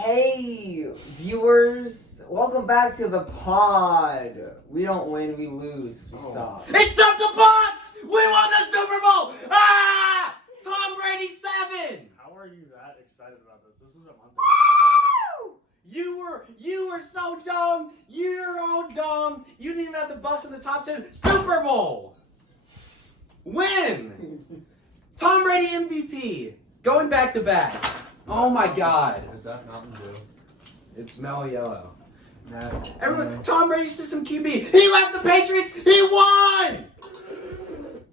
Hey, viewers, welcome back to the pod. We don't win, we lose. We suck. It's up the box! We won the Super Bowl! Ah! Tom Brady 7! How are you that excited about this? This was a month ago. You were so dumb. You're all dumb. You didn't even have the Bucks in the top 10. Super Bowl! Win! Tom Brady MVP. Going back to back. Oh my God. Is that Mountain Dew? It's mellow yellow. No. Everyone, Tom Brady's system QB. He left the Patriots. He won.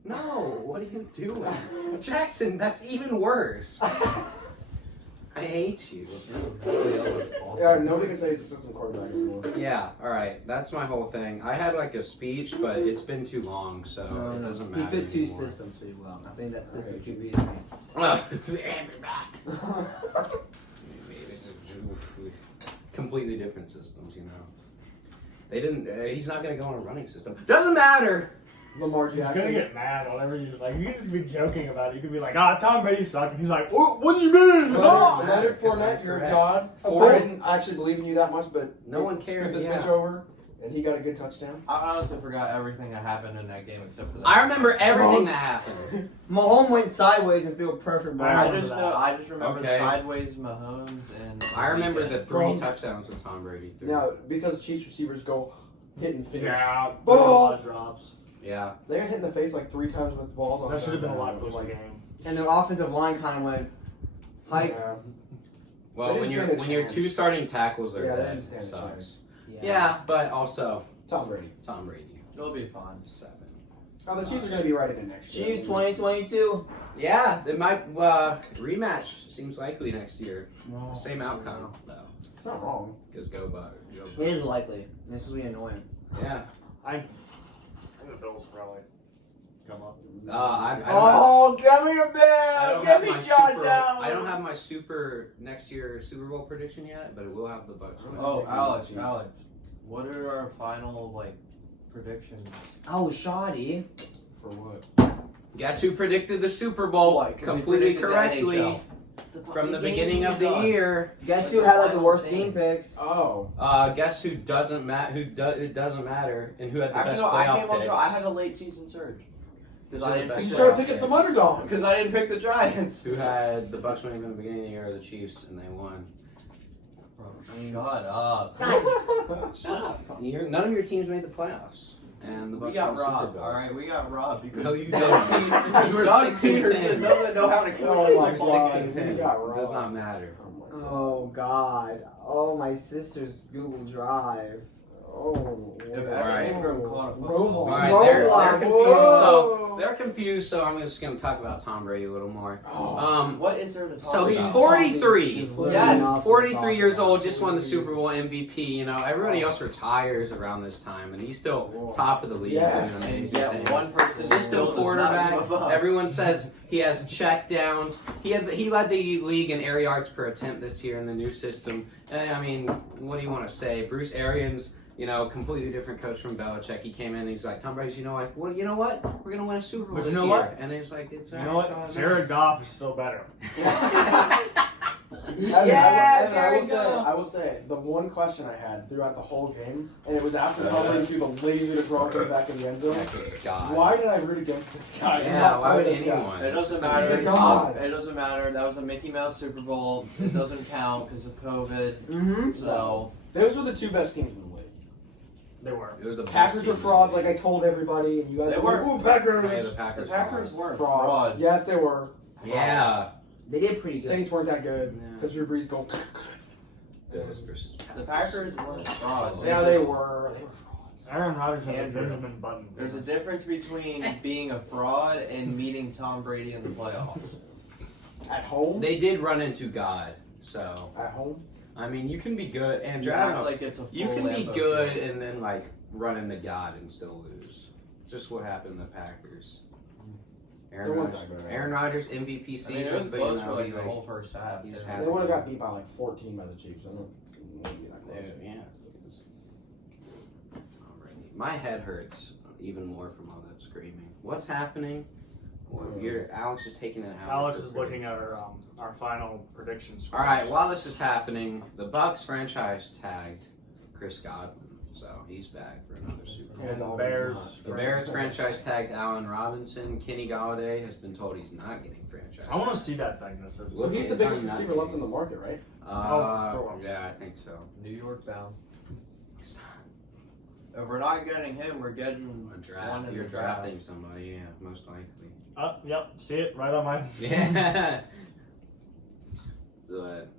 No, what are you doing, Jackson? That's even worse. I hate you. Yeah, nobody can say it's a system quarterback anymore. Yeah, all right. That's my whole thing. I had like a speech, but it's been too long, so it doesn't matter. He fit two anymore. systems pretty well. I think that system could be completely different systems, you know. They didn't. He's not gonna go on a running system. Doesn't matter. Lamar He's Jackson. gonna get mad whenever you like. You can just be joking about it. You can be like, Tom Brady sucked. And he's like, what do you mean? Leonard, No. Leonard Because Fournette, I'm you're a correct. god. Fournette. I didn't actually believe in you that much, but No one scooped cared, this yeah. bitch over, and he got a good touchdown. I honestly forgot everything that happened in that game except for that. I remember everything that happened. Mahomes went sideways and threw a perfect ball. I I just remember Okay. sideways Mahomes and. I remember the 3 Wrong. touchdowns that Tom Brady threw. Now, because Chiefs receivers go hit in face. Yeah, Boom. a lot of drops. Yeah. They got hit in the face like 3 times with balls on That should have been a lot It was closer like, game. And the offensive line kind of went hike. Yeah. Well, They when didn't your stand a chance. 2 starting tackles are Yeah, they dead, didn't stand it a sucks. chance. Yeah, but also Tom Brady. Tom Brady It'll be fun. 7. Oh, the Chiefs are going to be right in it next year. Chiefs 2022. Yeah, it might rematch seems likely next year. Same outcome though. It's not wrong. Because go by. It is likely. This will be annoying. Yeah. I think the Bills probably come up. I don't Oh, give me a I bell! don't Give have me my John super. down! I don't have my super next year Super Bowl prediction yet, but it will have the Bucks. winning. Oh, Alex, Alex, what are our final predictions? Oh, shoddy. For what? Guess who predicted the Super Bowl What? 'Cause we completely predicted the correctly NHL. from the beginning of the year? Guess who had like the worst game picks? Oh. Guess who doesn't matter? It doesn't matter, and who had the Actually, best no, I playoff came up picks? short. I had a late season surge. Because I didn't You pick started the picking some underdogs. Because I didn't pick the Giants. Who had the Bucks winning from the beginning of the year, or the Chiefs, and they won? Shut up. Shut up! None of your teams made the playoffs, and the Bucks We got won the Super robbed. Bowl. All right, we got robbed because No, you didn't. You were Doug 6 and Peterson 10. doesn't know how to coach. Oh my You're God, 6 and you 10. got It does robbed. not matter. Oh my God. Oh God. Oh, my sister's Google Drive. Oh. If Alright. Ingram caught a Roblox. football. All right, they're Roblox. confused. Whoa. They're confused. So I'm just gonna talk about Tom Brady a little more. Oh. What is there to talk So he's about? 43. Yes. 43 years old, just won the Super Bowl MVP. You know, everybody else retires around this time, and he's still top of the league. Yes. Doing And amazing yet things. one person System still does not quarterback. give a fuck. Everyone says he has check downs. He led the league in air yards per attempt this year in the new system. And, I mean, what do you want to say? Bruce Arians, you know, completely different coach from Belichick. He came in and he's like, Tom Brady's, you know, like, well, you know what? We're gonna win a Super Bowl But you this know year. what? And he's like, it's You know what? Jared Goff is still better. I will say, the one question I had throughout the whole game, and it was after Tom Brady threw the laser to Gronk back in the end zone. God. Why did I root against this guy? I'm Yeah, not why for would this guy. anyone? It doesn't He's matter. a god. It doesn't matter. That was a Mickey Mouse Super Bowl. It doesn't count because of COVID. Mm-hmm. So Those were the two best teams in the league. They were. It was the best Packers team were in the frauds, league. like I told everybody, and you guys They were were. like, ooh, Packers. Yeah, the the Packers. Packers were. weren't Frauds. frauds. Yes, they were. Yeah. They did pretty good. Saints weren't that good Yeah. because Drew Brees go. It was versus The Packers weren't frauds. Yeah, they were. They were frauds. Aaron Rodgers has a Andrew. Benjamin Button. There's a difference between being a fraud and meeting Tom Brady in the playoffs. At home. They did run into God, so At home. I mean, you can be good, and You I don't act know, like it's a you full can be Lambeau good field. and then like run into God and still lose. It's just what happened to the Packers. They Aaron weren't Rodgers, that good. Aaron Rodgers MVP I season, mean, it was but close you for know, like he, the whole first half. he just too. had- They would have got beat by like 14 by the Chiefs. I don't. It wouldn't be that close. yeah. Alrighty. My head hurts even more from all that screaming. What's happening? Alex is taking an hour. Alex for is looking at predictions. our final predictions. All right, while this is happening, the Bucks franchise tagged Chris Godwin, so he's back for another Super Bowl. And the Bears. The Bears franchise tagged Allen Robinson. Kenny Galladay has been told he's not getting franchise. I want to see that thing that says. So he's the It's biggest on that receiver team. left in the market, right? Yeah, I think so. New York bound. If we're not getting him, we're getting A one draft. in You're the drafting somebody, yeah, most likely. Yep. See it right on my. Yeah. But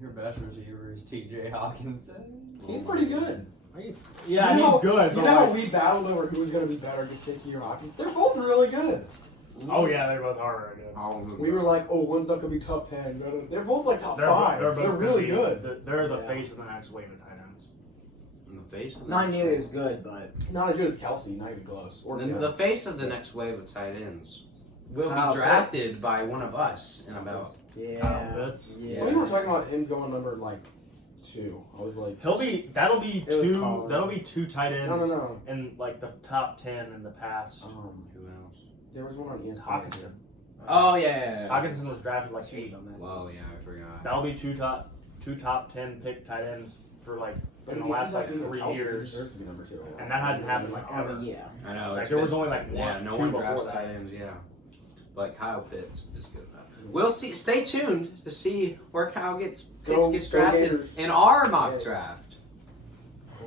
Your best receiver is T.J. Hawkinson. He's pretty good. Yeah, You know- he's good. You But know how like, we battled over who was going to be better, Gesicki or Hawkins? They're both really good. oh yeah, they both are very good. We were like, oh, one's not going to be top 10. They're both like top They're 5. both They're gonna really be- good. They're the Yeah. face of the next wave of tight ends. in the face. Of the Not next nearly wave. as good, but Not as good as Kelsey, not even close. Or The face of the next wave of tight ends will Kyle be drafted Pitts. by one of us in about. yeah, Pitts. yeah. Some people were talking about him going number like 2. I was like, That'll be It was two. Colin. That'll be two tight ends no. in like the top 10 in the past. Who else? There was one on ESPN. Hawkinson. Oh yeah. Hawkinson was drafted like 8. Whoa, yeah, I forgot. That'll be two top 10 pick tight ends for like But in the if last he's like even 3 Kelsey, he years, deserves to be number 2. and that hadn't happened like Oh ever. yeah. I know. Like it's there was been- only like one, Yeah, no two one before drafts that. tight ends. Yeah, but Kyle Pitts is good enough. We'll see. Stay tuned to see where Kyle Pitts Go- gets go drafted Gators. in our mock Yeah. draft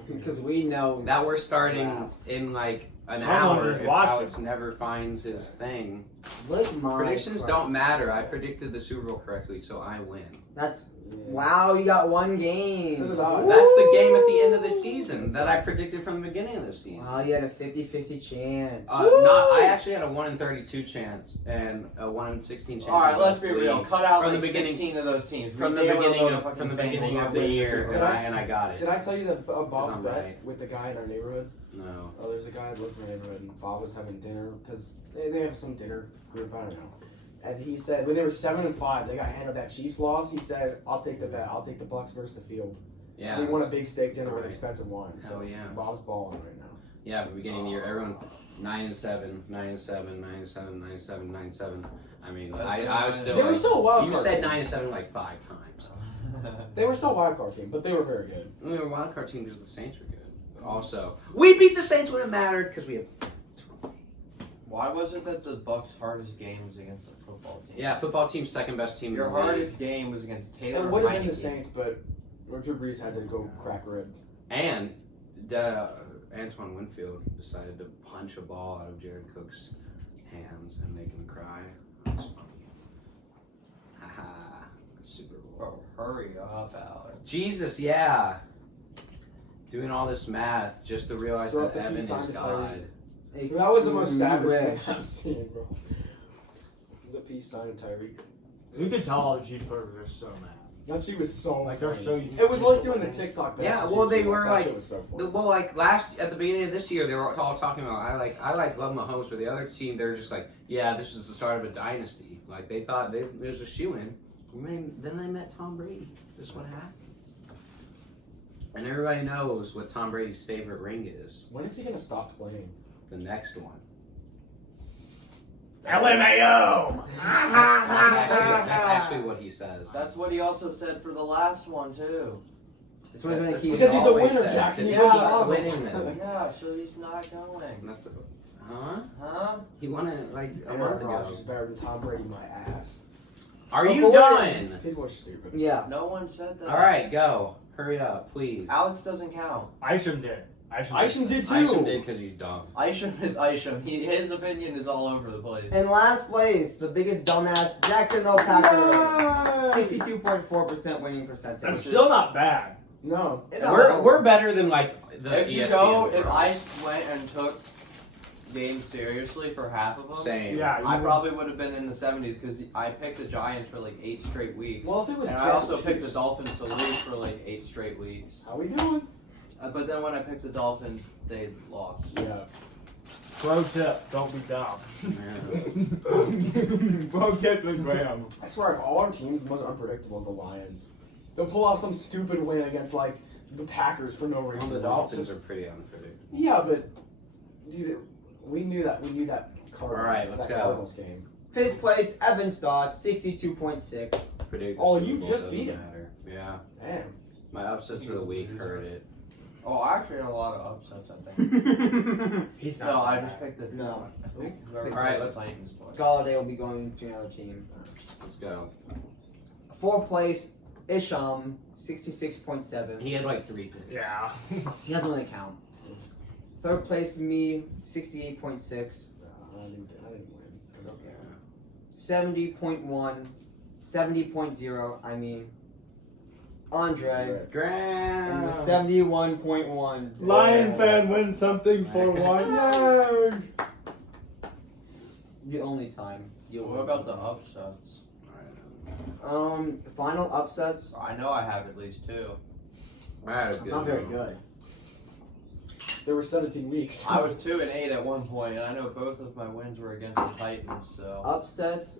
Because we know that we're starting Draft. in like an Someone hour. is If watching. Alex never finds his thing, Look, my predictions Christ. don't matter. I predicted the Super Bowl correctly, so I win. That's wow. You got one game. So did I. That's the game at the end of the season that I predicted from the beginning of the season. Wow, you had a 50-50 chance. I actually had a 1 in 32 chance and a 1 in 16 chance. All right, in let's both be real. leagues Cut out from like the beginning 16 of those teams. from the We damn well beginning know of fucking from the Bengals beginning are of the winning year, Super Did Bowl. and I got Did it. I tell you that I'm Bob bet right. with the guy in our neighborhood? No. Oh, there's a guy that lives in the neighborhood, and Bob was having dinner because they have some dinner group. I don't know. And he said when they were 7-5, they got handed that Chiefs loss. He said, "I'll take the bet. I'll take the Bucks versus the field." Yeah. And he won a that's- big steak dinner with right. expensive wine. So Hell yeah. Bob's balling right now. Yeah, but beginning of the year, everyone 9-7, 9-7, 9-7, 9-7, 9-7. I mean, I was still. They were like, still a wild you card. said team. 9-7 like 5 times. They were still a wild card team, but they were very good. We were a wild card team because the Saints were good. But also, we beat the Saints when it mattered because we have. Why was it that the Bucks' hardest game was against the football team? Yeah, football team's second best team. Your in the league. hardest game was against Taylor It would have been the Heineke. Saints, but Drew Brees had to go crack a rib. And Antoine Winfield decided to punch a ball out of Jared Cook's hands and make him cry. That was funny. Haha. Super Bowl. Bro, hurry up, Alex. Jesus, yeah. Doing all this math just to realize Bro, I that think he Evan is signed to God. Hey, That was the most screw savage Rich. thing I've seen, bro. The peace sign of Tyreek. You could tell all the Chiefs players were just so mad. That shit was so Like they're funny. so. It was like doing the TikTok. dance. Yeah, That well, shit they was- were that like- shit was so funny. Well, like at the beginning of this year, they were all talking about I like love Mahomes, but the other team they're just like, yeah, this is the start of a dynasty. Like they thought there's a shoe in. Then they met Tom Brady. Just what happens. And everybody knows what Tom Brady's favorite ring is. When is he gonna stop playing? The next one. LMAO. That's actually what he says. That's what he also said for the last one, too. That's what he's gonna keep. Because he's a always winner, says, Jackson. 'cause He he wins keeps all of them. winning them. Yeah, so he's not going. That's, huh? Huh? He won it like a month Aaron ago. Rodgers is better than Tom Brady, my ass. Are you Avoid done? People are stupid. Yeah. No one said that. All right, go. Hurry up, please. Alex doesn't count. Isham did. Isham did too. Isham did because he's dumb. Isham is Isham. His opinion is all over the place. In last place, the biggest dumbass, Jacksonville Packers. 62.4% winning percentage. That's still not bad. No. It's We're better than like the If you ESPN go, if bros. I went and took games seriously for half of them, Same. Yeah, I probably would have been in the 70s because I picked the Giants for like 8 straight weeks. Well, if it was and Jets I also and picked the Chiefs, Dolphins to lose for like 8 straight weeks. How we doing? But then when I picked the Dolphins, they lost. Yeah. Pro tip: don't be dumb. Yeah. Bro, get the gram. I swear, of all our teams, the most unpredictable are the Lions. They'll pull out some stupid win against like the Packers for no Well, reason. the It's Dolphins just- are pretty unpredictable. Yeah, but dude, we knew that Cardinals. Alright, let's that go. Cardinals game. 5th place, Evan Stott, 62.6. Predict the Oh, Super you Bowl, just doesn't beat him. matter. Yeah. Damn. My upsets of the week heard it. Oh, I actually had a lot of upsets, I think. He's not. No, I that just bad. picked the. No. I think Alright, let's- Titans twice. Galladay will be going to another team. Let's go. 4th place, Isham, 66.7. He had like 3 picks. Yeah. He doesn't really count. 3rd place, me, 68.6. I didn't win. It's okay. 70.1. 70.0, I mean. Andre. Graham. And with 71.1. Lion fan win something for one. Yay! The only time. You'll What win about the something. upsets? Final upsets. I know I have at least 2. I had a It's good not very one. good. There were 17 weeks. I was 2-8 at one point, and I know both of my wins were against the Titans. So Upsets,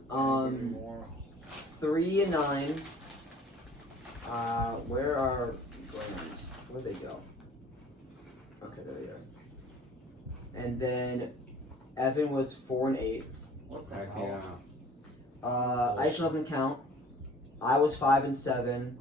3 and 9. Where are Grahams? Where'd they go? Okay, there they are. And then Evan was 4 and 8. what the Heck hell? yeah. Aisha doesn't count. I was 5 and 7.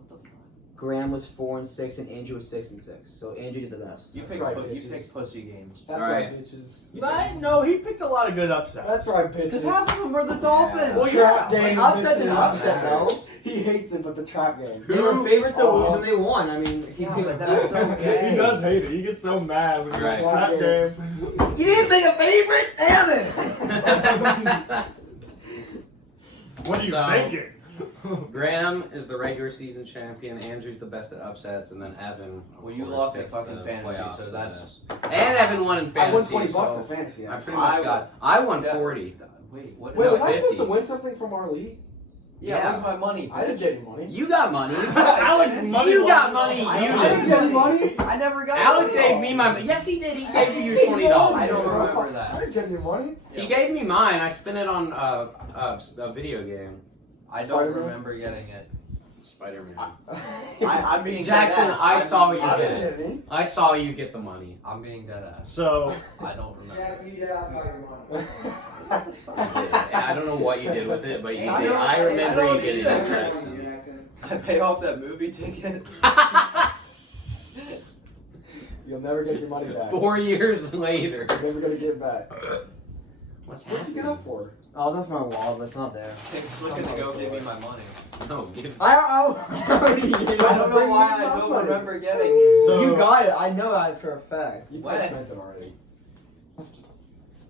Graham was 4 and 6, and Andrew was 6 and 6. So Andrew did the best. You That's picked right, you bitches. picked pussy games. That's Alright. right, bitches. No, he picked a lot of good upsets. That's right, bitches. Because half of them are the Dolphins. Well, Trap yeah. game. Upset's an bitches. upset, though. He hates it, but the trap game. They were favorite to Oh. lose, and they won. I mean, he Yeah, picked but that's so gay. He does hate it. He gets so mad when he Alright. gets trap game. You didn't pick a favorite? Damn it! What are you So- thinking? Graham is the regular season champion. Andrew's the best at upsets, and then Evan. of Well, you course, lost at picks fucking the fantasy, playoffs so for that's. this. And Evan won in I won fantasy. 20 bucks so in fantasy. I actually. pretty much got. I won Yeah. 40. Wait, what? Wait, No, was I supposed 50. to win something from our league? Yeah, where's my money? I didn't bitch? get any money. You got money. Alex money. You got won. money. I You I didn't get any money. I never got. Alex any. gave me my. Yes, he did. He gave you your $20. I don't remember that. I didn't get any money. He gave me mine. I spent it on a video game. I don't Spider-Man? remember getting it. Spider-Man. I'm being Jackson, dead ass. I saw what you I did. didn't get any. I saw you get the money. I'm being dead ass. So, I don't remember. you did ask about your money. I don't know what you did with it, but you I did. don't- I remember I don't you getting either. it, Jackson. I pay off that movie ticket. You'll never get your money back. 4 years later. You're never gonna get it back. What's What'd you get happening? up for? I was looking for my wallet, but it's not there. Looking to go give me my money. No, give I already I don't know why I don't remember getting it. So You got it. I know that for a fact. You When? probably spent it already.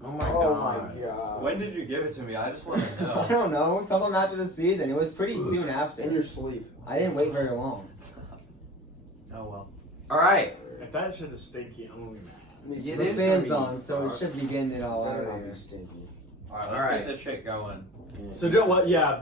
Oh my Oh god. my god. When did you give it to me? I just want to I know. don't know. Sometime after the season. It was pretty soon after. In your sleep. I didn't wait very long. Oh well. All right. if that shit is stinky, I'm gonna be mad. I mean, Yeah, The is fans gonna be on, so it dark. should be getting it all out better of not here. be stinky. Alright, let's Alright. get this shit going. So,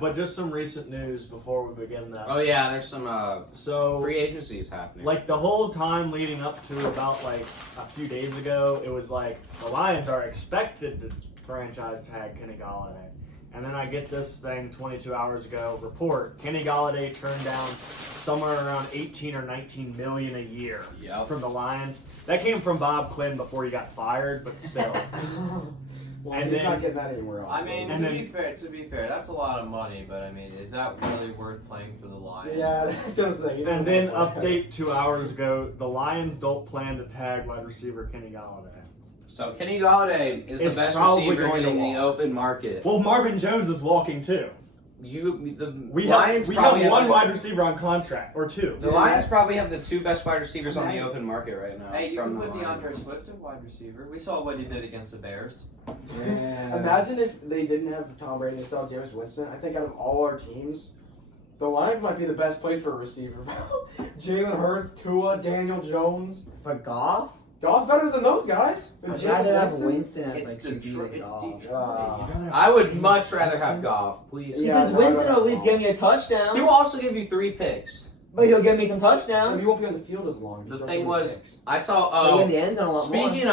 but just some recent news before we begin this. Oh yeah, there's some So, free agencies happening. like the whole time leading up to about like a few days ago, it was like the Lions are expected to franchise tag Kenny Galladay. And then I get this thing 22 hours ago, report, Kenny Galladay turned down somewhere around 18 or 19 million a year Yep. from the Lions. That came from Bob Quinn before he got fired, but still. Well, And he's then- not getting that anywhere else. I mean, And to then- be fair, that's a lot of money. But I mean, is that really worth playing for the Lions? yeah, that's what I'm saying. He doesn't And then wanna play. update 2 hours ago, the Lions don't plan to tag wide receiver Kenny Galladay. So Kenny Galladay is It's the best probably receiver going to in the walk. open market. Well, Marvin Jones is walking too. The We probably have one the- wide receiver on contract, or two. The Lions probably have the 2 best wide receivers on the open market right now. Hey, you from can the put Lions. DeAndre Swift at wide receiver. We saw what he did against the Bears. Yeah. Imagine if they didn't have Tom Brady and still Jameis Winston. I think out of all our teams, the Lions might be the best place for a receiver. Jalen Hurts, Tua, Daniel Jones. But Goff? Goff's better than those guys. Than I'd Jameis rather have Winston. Winston as It's like QB Detroit. than It's Goff. Detroit. I would much rather have Goff, please. Yeah, Because no, Winston I will at least give me a touchdown. He will also give you 3 picks. But he'll give me some And touchdowns. he won't be on the field as long. The He thing throws was- some picks. I saw. He'll get Oh, in the end zone a lot more. speaking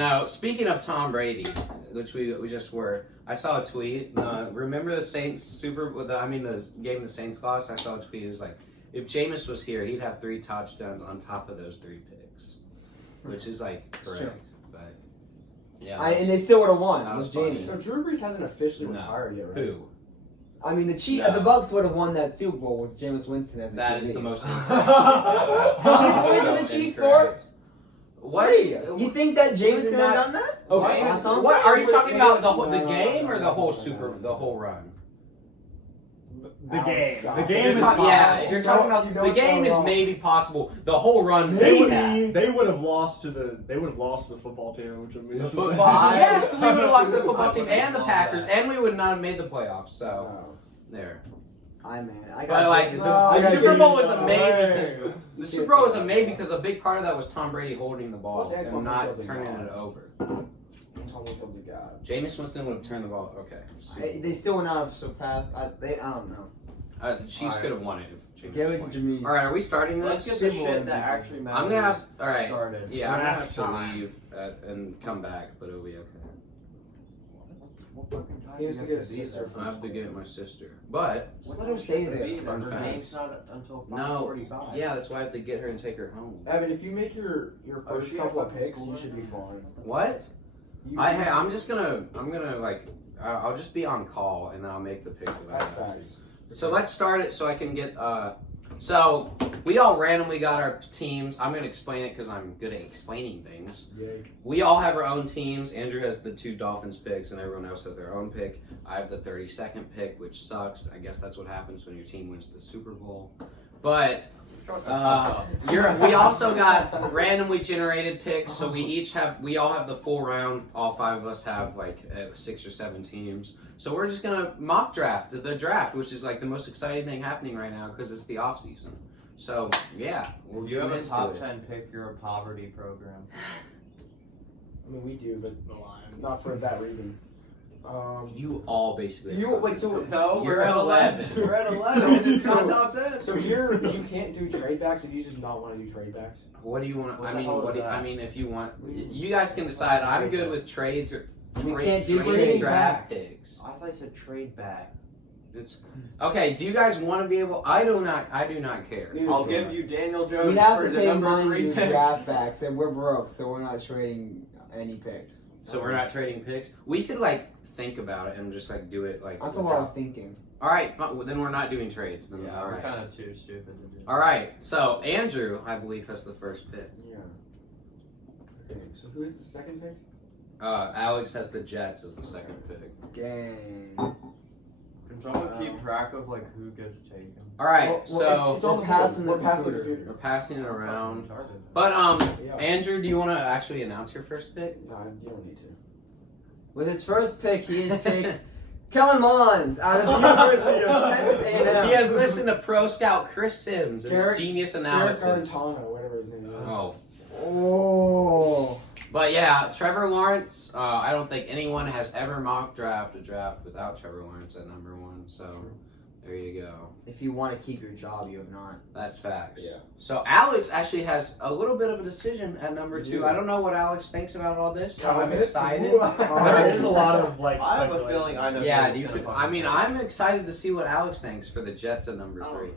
of speaking of Tom Brady, which we just were. I saw a tweet. Remember the Saints the game the Saints lost. I saw a tweet. It was like, if Jameis was here, he'd have 3 touchdowns on top of those 3 picks, which is like correct. But Yeah. And they still would have won. That It was was funny. Jameis. So Drew Brees hasn't officially No. retired yet, right? Who? I mean, the No. Bucks would have won that Super Bowl with Jameis Winston as a That QB. is the most. How many points did the Chiefs score? What? You think that Jameis could have done that? Okay. That's what I'm What saying. are you talking about? The No, game or the whole no. the whole run? The game. Alex, The stop. game You're is talking- possible. yeah, if you're talking about You the don't game throw is off. maybe possible. The whole run, Maybe. They would have lost to the football team, which would be The football. Yes, we would have lost to the football team and the Packers, and we would not have made the playoffs. So No. there. I got But like Jameis. the I got Super Bowl Jameis was a all maybe right. because the Super Bowl was a maybe because a big part of that was Tom Brady holding the ball Plus, Antoine and not Winfield's a turning god. it over. Tommy Field's a god. Jameis Winston would have turned the ball. Okay. They still would not have surpassed. I don't know. The Chiefs could have won it if Jameis Give it to won. Jameis. All right, are we starting Let's this? get the Super Bowl shit that MVP. actually matters. I'm gonna have. All right. Started. Yeah, I'm gonna have Draft to time. leave and come back, but it'll be okay. What fucking time He has do to you get a be sister there? I have to get my sister, but Just let him stay there. Fun The facts. game's not until No, 5:45. yeah, that's why I have to get her and take her home. Evan, if you make your Oh, first she couple had of fucking picks, school you should be right fine. What? You, I'm gonna like, I'll just be on call and then I'll make the picks. If I That's have to. facts. So let's start it so I can get. So we all randomly got our teams. I'm gonna explain it because I'm good at explaining things. Yay. We all have our own teams. Andrew has the 2 Dolphins picks, and everyone else has their own pick. I have the 32nd pick, which sucks. I guess that's what happens when your team wins the Super Bowl. But we also got randomly generated picks, so we all have the full round. All 5 of us have like 6 or 7 teams. So we're just gonna mock draft the draft, which is like the most exciting thing happening right now because it's the off season. So yeah, we'll If you have get a into top it. 10 pick, you're a poverty program. I mean, we do, but The Lions. not for that reason. You all basically. You wait. So No, You're we're at 11. 11. We're at 11. It's not So- top 10. so you can't do trade backs if you just not want to do trade backs. What do you want? What I the mean, hell what is do you, that? I mean, if you want, you guys can decide. I'm good with trades or We can't do trade trading draft back. picks. I thought you said trade back. It's okay. Do you guys want to be able? I do not care. Neither I'll do give I. you Daniel Jones We have for to the pay number money 3 to pick. draft backs, and we're broke, so we're not trading any picks. So we're not trading picks. We could like think about it and just like do it like. That's a lot of thinking. All right, then we're not doing trades. Then Yeah, all we're right. kind of too stupid to do. All right. So Andrew, I believe, has the first pick. Yeah. Okay. So who is the second pick? Alex has the Jets as the second pick. Gang. Can someone keep track of like who gets taken? All right. Well, so it's on the We're passing board. the We're passing the computer. we're computer. passing it around. Retarded. But Yeah. Andrew, do you want to actually announce your first pick? No, you don't need to. With his first pick, he has picked Kellen Mond out of the University of Texas A&M. He has listened to Pro Scout Chris Sims and his Garrett- genius Garrett analysis. Garantano, whatever his name is. Oh, Oh. but yeah, Trevor Lawrence. I don't think anyone has ever mock draft a draft without Trevor Lawrence at number 1. So there you go. If you want to keep your job, you have not. That's facts. Yeah. So Alex actually has a little bit of a decision at number 2. Yeah. I don't know what Alex thinks about all this. So I'm Comments? excited. Ooh. There is a lot of like. I have a speculation. feeling I know. Yeah, who's you gonna could. fucking I mean, take. I'm excited to see what Alex thinks for the Jets at number 3.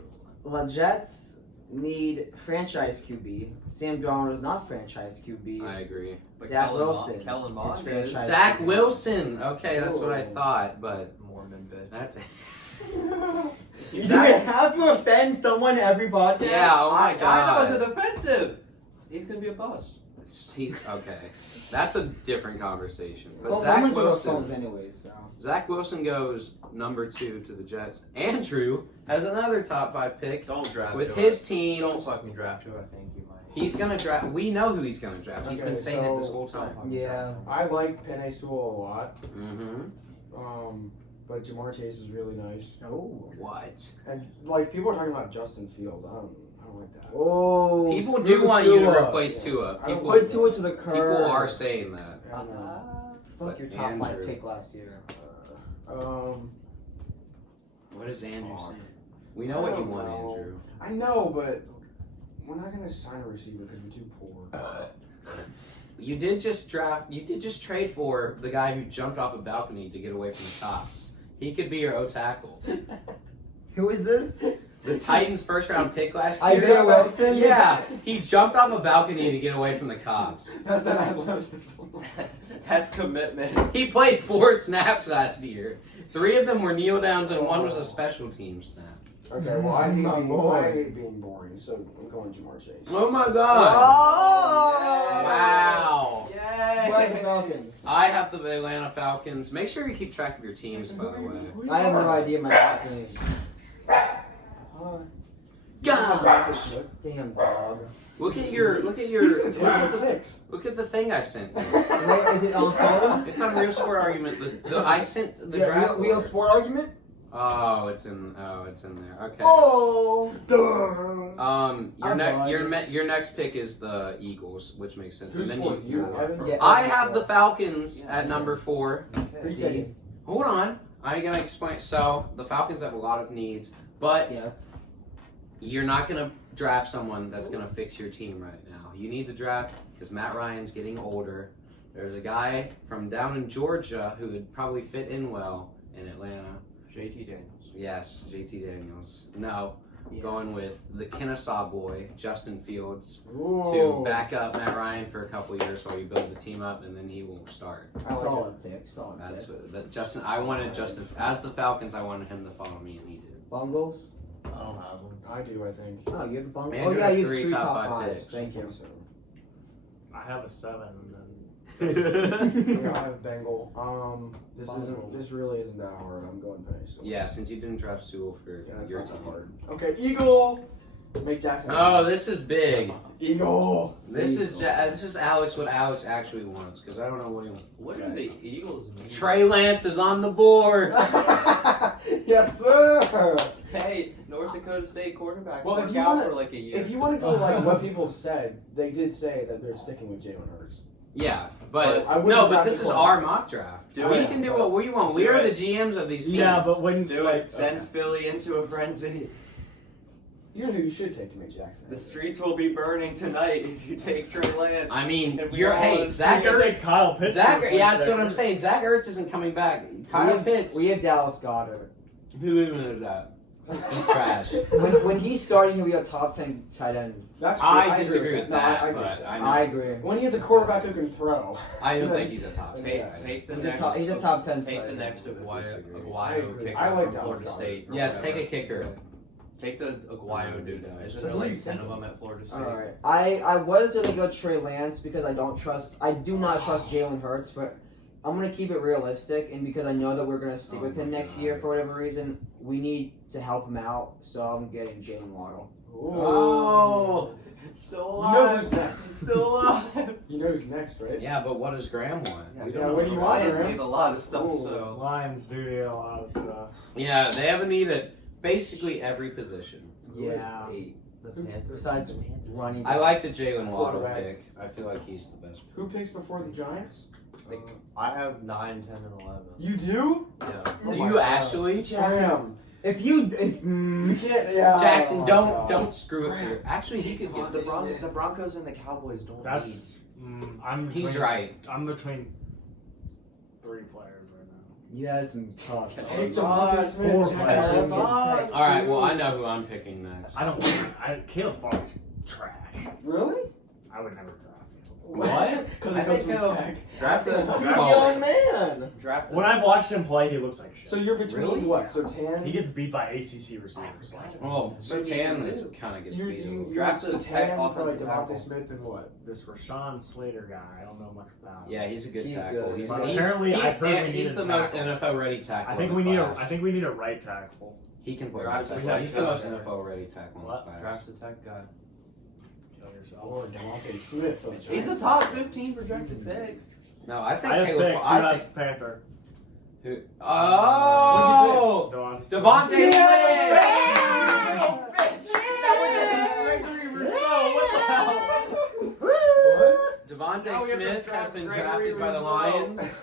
The Jets need franchise QB. Sam Darnold is not franchise QB. I agree. But Zach Kellen Wilson Kellen is Mond is franchise. Zach QB. Wilson. Okay, that's what I Ooh. thought, but Mormon bitch. that's You have to offend someone every podcast. Yeah. Oh my I god. know it's an offensive. He's gonna be a bust. He's okay. That's a different conversation. But Well, Zach rumors are Wilson. phones anyways, so. Zach Wilson goes number 2 to the Jets. Andrew has another top 5 pick Don't draft with who his I- team. Don't fucking draft who I think you might. He's gonna draft. We know who he's gonna draft. He's Okay, been saying it this so- whole time. Yeah. I like Penei Sewell a lot. Mm-hmm. But Jamar Chase is really nice. Oh. What? And like people are talking about Justin Fields. I don't like that. Oh. People screw do want you to Tua. replace Yeah. Tua. I don't People, Put Tua to the curb. people are saying that. I don't know. Fuck your But top 5 Andrew- pick last year. What is Andrew Fuck. saying? We know what I you don't want, know. Andrew. I know, but we're not gonna sign a receiver because we're too poor. You did just trade for the guy who jumped off a balcony to get away from the cops. He could be your O tackle. Who is this? The Titans' first round pick last year. Isaiah Wilson? Yeah, he jumped off a balcony to get away from the cops. That's that I love this one. That's commitment. He played 4 snaps last year. 3 of them were kneel downs and 1 was a special team snap. Okay, well, I My boy. hate being boring, so I'm going Jamar Chase. Oh my god! Oh! Wow. Where's the Falcons? I have the Atlanta Falcons. Make sure you keep track of your teams, by the way. I have no idea my Falcons. God! Damn dog. Look at your He's gonna take it 6. look at the thing I sent you. Wait, is it on phone? It's on Real Sport Argument. I sent the draft. Real board. sport argument? Oh, it's in there. Okay. Oh! Your next pick is the Eagles, which makes sense. Who's and then fourth? You, Evan? Yeah, I have the Falcons at number 4. See? Hold on, I'm gonna explain. So the Falcons have a lot of needs, but Yes. you're not gonna draft someone that's gonna fix your team right now. You need to draft because Matt Ryan's getting older. There's a guy from down in Georgia who would probably fit in well in Atlanta. JT Daniels. Yes, JT Daniels. No, going with the Kennesaw boy, Justin Fields, to back up Matt Ryan for a couple years while you build the team up, and then he will start. I like Solid pick. Solid That's pick. what, that Justin. I wanted Justin as the Falcons. I wanted him to follow me, and he did. Bungles? I don't have one. I do, I think. Oh, you have the Bungles? Andrew Oh, yeah, has you have 3 3 top top 5 5s. picks. Thank you. So. I have a 7 and then. I have Bengal. Bengal. This really isn't that hard. I'm going Penny. So. Yeah, since you didn't draft Sewell for Yeah, your that's not team. that hard. Okay, Eagle. Make Jackson. Oh, this is big. Eagle. This is Alex. What Alex actually wants, because I don't know what he wants. What are the Eagles mean? Trey Lance is on the board. Yes, sir. Hey, North Dakota State quarterback. Well, if worked you out wanna- for like a year. If you want to go like what people have said, they did say that they're sticking with Jalen Hurts. Yeah, but I wouldn't no, but draft this the is quarterback. our mock draft. Do we it. can do what we want. Do We are it. the GMs of these teams. Yeah, but when Do like, it. Send Philly into a frenzy. You know who you should take to make Jackson. The streets will be burning tonight if you take Trey Lance. I mean, And we you're all hey have- Zach you can Ertz. take Kyle Pitts. Zach, to yeah, replace that's what I'm Ertz. saying. Zach Ertz isn't coming back. Kyle Pitts. We have Dallas Goddard. Who even is that? He's trash. When he's starting, he'll be a top 10 tight end. That's true. I agree disagree with with No, that, I agree but with that. I know. I agree. When he has a quarterback who can throw. I don't think he's a top 10. Take the He's next. a top 10 Take tight the end. next I Aguayo agree. kicker I like from Dallas Florida Goddard. State. Yes, take a kicker. Take the Aguayo dude. Isn't there Who are you like 10 of thinking? them at Florida State? Alright. I was going to go Trey Lance because I do not trust Jalen Hurts, but I'm going to keep it realistic, and because I know that we're going to stick with him next year for whatever reason, we need to help him out, so I'm getting Jalen Waddle. Oh. It's still You alive. know who's next. It's still alive. You know who's next, right? Yeah, but what does Graham want? Yeah, Yeah, what do you want, Lions Aaron? need a lot of stuff, Ooh. so. Lions do need a lot of stuff. Yeah, they have a need at basically every position. Yeah. The Panthers. Besides running I like the Jalen Waddle Quarterback. pick. I feel like he's the best. Who picks before the Giants? I have 9, 10, and 11. You do? Yeah. Do my you God. actually? Damn. You can't. Yeah. Jackson, Oh, don't God. don't screw it here. Actually, he could get The Broncos and the Cowboys don't That's. I'm. He's between- right. I'm between 3 players right now. You guys some tough. Take Devontae Devontae Smith, Smith. Jackson. Jackson. All All right. Well, I know who I'm picking next. I don't. Caleb Farley's trash. Really? I would never draft him. What? Because I it goes think from he'll- Tech. Draft the He's a Oh. young man. draft the When I've watched him play, he looks like shit. So you're between Really? what? So Tan. He gets beat by ACC receivers. Well, Sertan is kind of gets You beat. a little. Draft so the Tech Tan, probably offensive Devontae tackle. Smith and what? This Rashawn Slater guy, I don't know much about. Yeah, he's a good He's tackle. good. He's, But he's, apparently I've heard we need he's a the most tackle. NFL ready tackle. I think in we the need class. I think we need a right tackle. He can play Draft right the tackle. Tech He's the guy. most NFL ready tackle in the What? class. Draft the Tech guy. Kill yourself. Or Devontae Smith. on the He's a Giants. top 15 projected pick. No, I think I just Caleb. picked I two think. Panther. Who, oh, Devontae Devontae Smith. Devontae Now we have to Smith has draft been Gregory drafted by the Rousseau. Lions.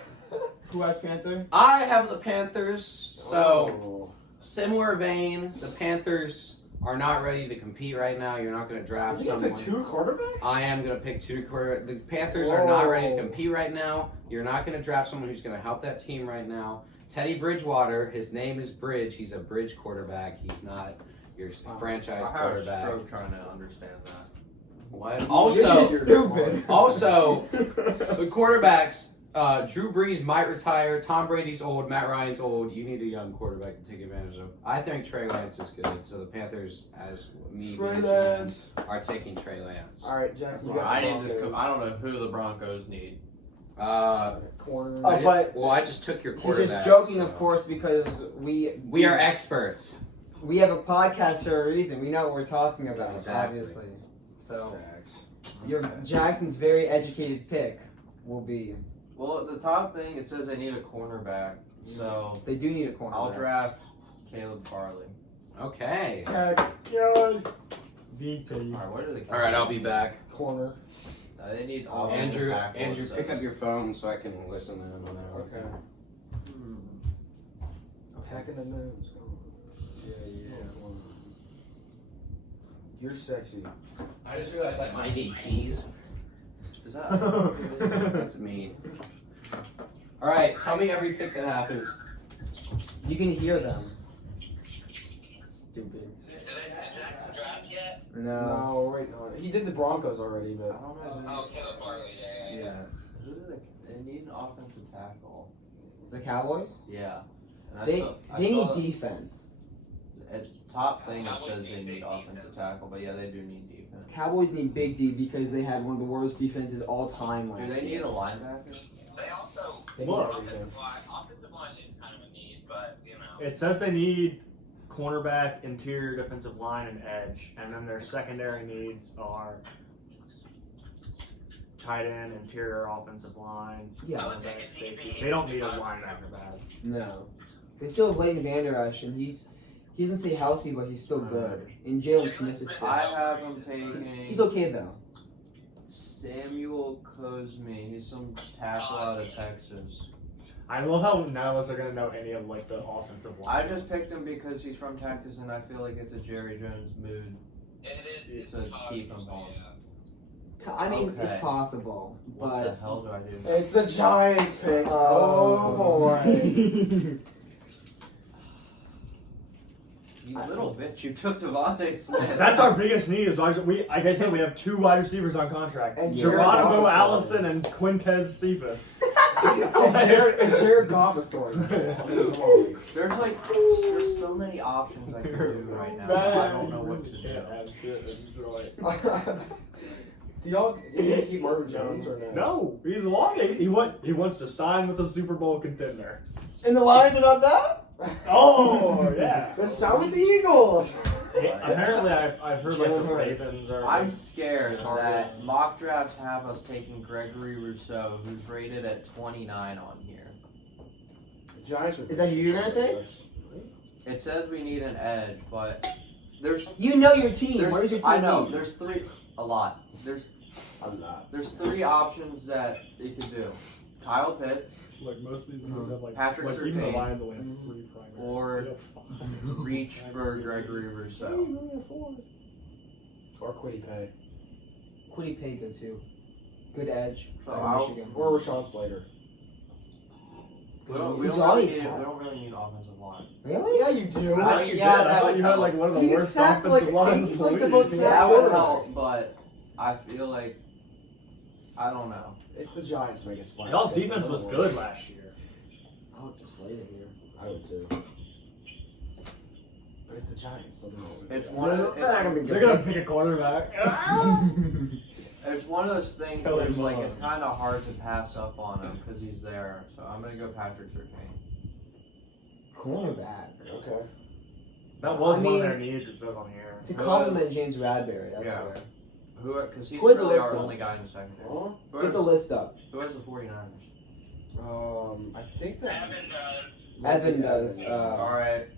Who has Panther? I have the Panthers. So Oh. similar vein, the Panthers are not ready to compete right now. You're not going to draft You gonna someone. pick 2 quarterbacks? I am going to pick 2 quarter. The Panthers are not ready to Whoa. compete right now. You're not going to draft someone who's going to help that team right now. Teddy Bridgewater, his name is Bridge. He's a bridge quarterback. He's not your franchise I had a quarterback. stroke trying to understand that. What? You're Also, stupid. also, the quarterbacks Drew Brees might retire. Tom Brady's old. Matt Ryan's old. You need a young quarterback to take advantage of. I think Trey Lance is good. So the Panthers, as me Trey and Lance. GM, are taking Trey Lance. All right, Jackson. You got I the need this. Broncos. I don't know who the Broncos need. Corner. Oh, but Well, I just took your he's quarterback. just joking, so. of course, because We are experts. we have a podcast for a reason. We know what we're talking about, Exactly. obviously. So Jags. your Jackson's very educated pick will be. Well, the top thing it says they need a cornerback, so They do need a corner. I'll draft Caleb Farley. Okay. Yo. All right, what are the? All right, I'll be back. Corner. They need offensive Andrew, tackle, Andrew, it pick says. up your phone so I can listen to him on that. Okay. Attacking the moons. Yeah. You're sexy. I just realized I might need keys. Is that? That's me. All right, tell me every pick that happens. You can hear them. Stupid. No. No, wait, no. He did the Broncos already, I but don't know. Oh, Caleb Farley, yeah. Yes. They need an offensive tackle. The Cowboys? Yeah. And They I saw need defense. at top thing it says they need offensive tackle, but yeah, they do need defense. Cowboys need big D because they had one of the worst defenses all time last Do they need year. a linebacker? They also, they need Look. everything. offensive line is kind of a need, but, you know. It says they need cornerback, interior defensive line, and edge, and then their secondary needs are tight end, interior offensive line, Yeah. cornerback, safety. They don't need a linebacker bad. No. They still have Leighton Vander Esch, and he doesn't stay healthy, but he's still good. And Jalen Smith is still. I have him taking He's okay though. Samuel Cosme. He's some tackle out of Texas. I love how none of us are gonna know any of like the offensive I line. just picked him because he's from Texas, and I feel like it's a Jerry Jones mood. It's to keep him on. I mean, Okay. it's possible, What the but. hell do I do? It's the Giants pick. Oh boy. You little bitch! You took Devontae Smith. That's our biggest need. Is like I said, we have 2 wide receivers on contract: And Geronimo Jared Goff is Allison and Quintez Cephas. and Jared Goff is going. There's so many options I can do right now. I don't know what to do. Do y'all keep Marvin Jones or no? No, he's walking. He wants to sign with a Super Bowl contender. And the Lions are not that? Oh yeah. Then sign with the Eagles. Apparently, I've heard like the Jalen Hurts. Ravens are. I'm scared Target. that mock drafts have us taking Gregory Rousseau, who's rated at 29 on here. The Giants are. Is that who you're gonna say? It says we need an edge, but there's You know your team. What does your team I know need? there's a lot. There's I'm not. 3 options that you could do: Kyle Pitts, Like most of these teams have like Patrick like even the Surtain, Lions only have 3 primary. or They have 5. reach for Gregory Rousseau. Or Quiddy Pay. Quiddy Pay good too. Good edge. So out of I'll- Michigan. Or Rashawn Slater. We don't Because you all need talent. really need offensive line. Really? Yeah, you do. I thought you Yeah, did. I that thought would you had help. like one of the He gets worst sacked offensive like- lines. he's in like the league. most That sacked would quarterback. help, but I feel like I don't know. It's the Giants to make a splash. Y'all's defense was good last year. I would just Slater here. I would too. But it's the Giants. So no. It's one of They're not gonna be They're good. gonna pick a quarterback. it's one of those things Kelly where it's like Mons. it's kind of hard to pass up on him because he's there. So I'm gonna go Patrick Surtain. Cornerback. Okay. That was I one mean- of their needs. It says on here. To compliment James Radberry, that's Yeah. fair. Because he's Who has the really list our up? only guy in the secondary. Huh? Get the list up. Who has the 49ers? I think that. Evan does. All right. Alright,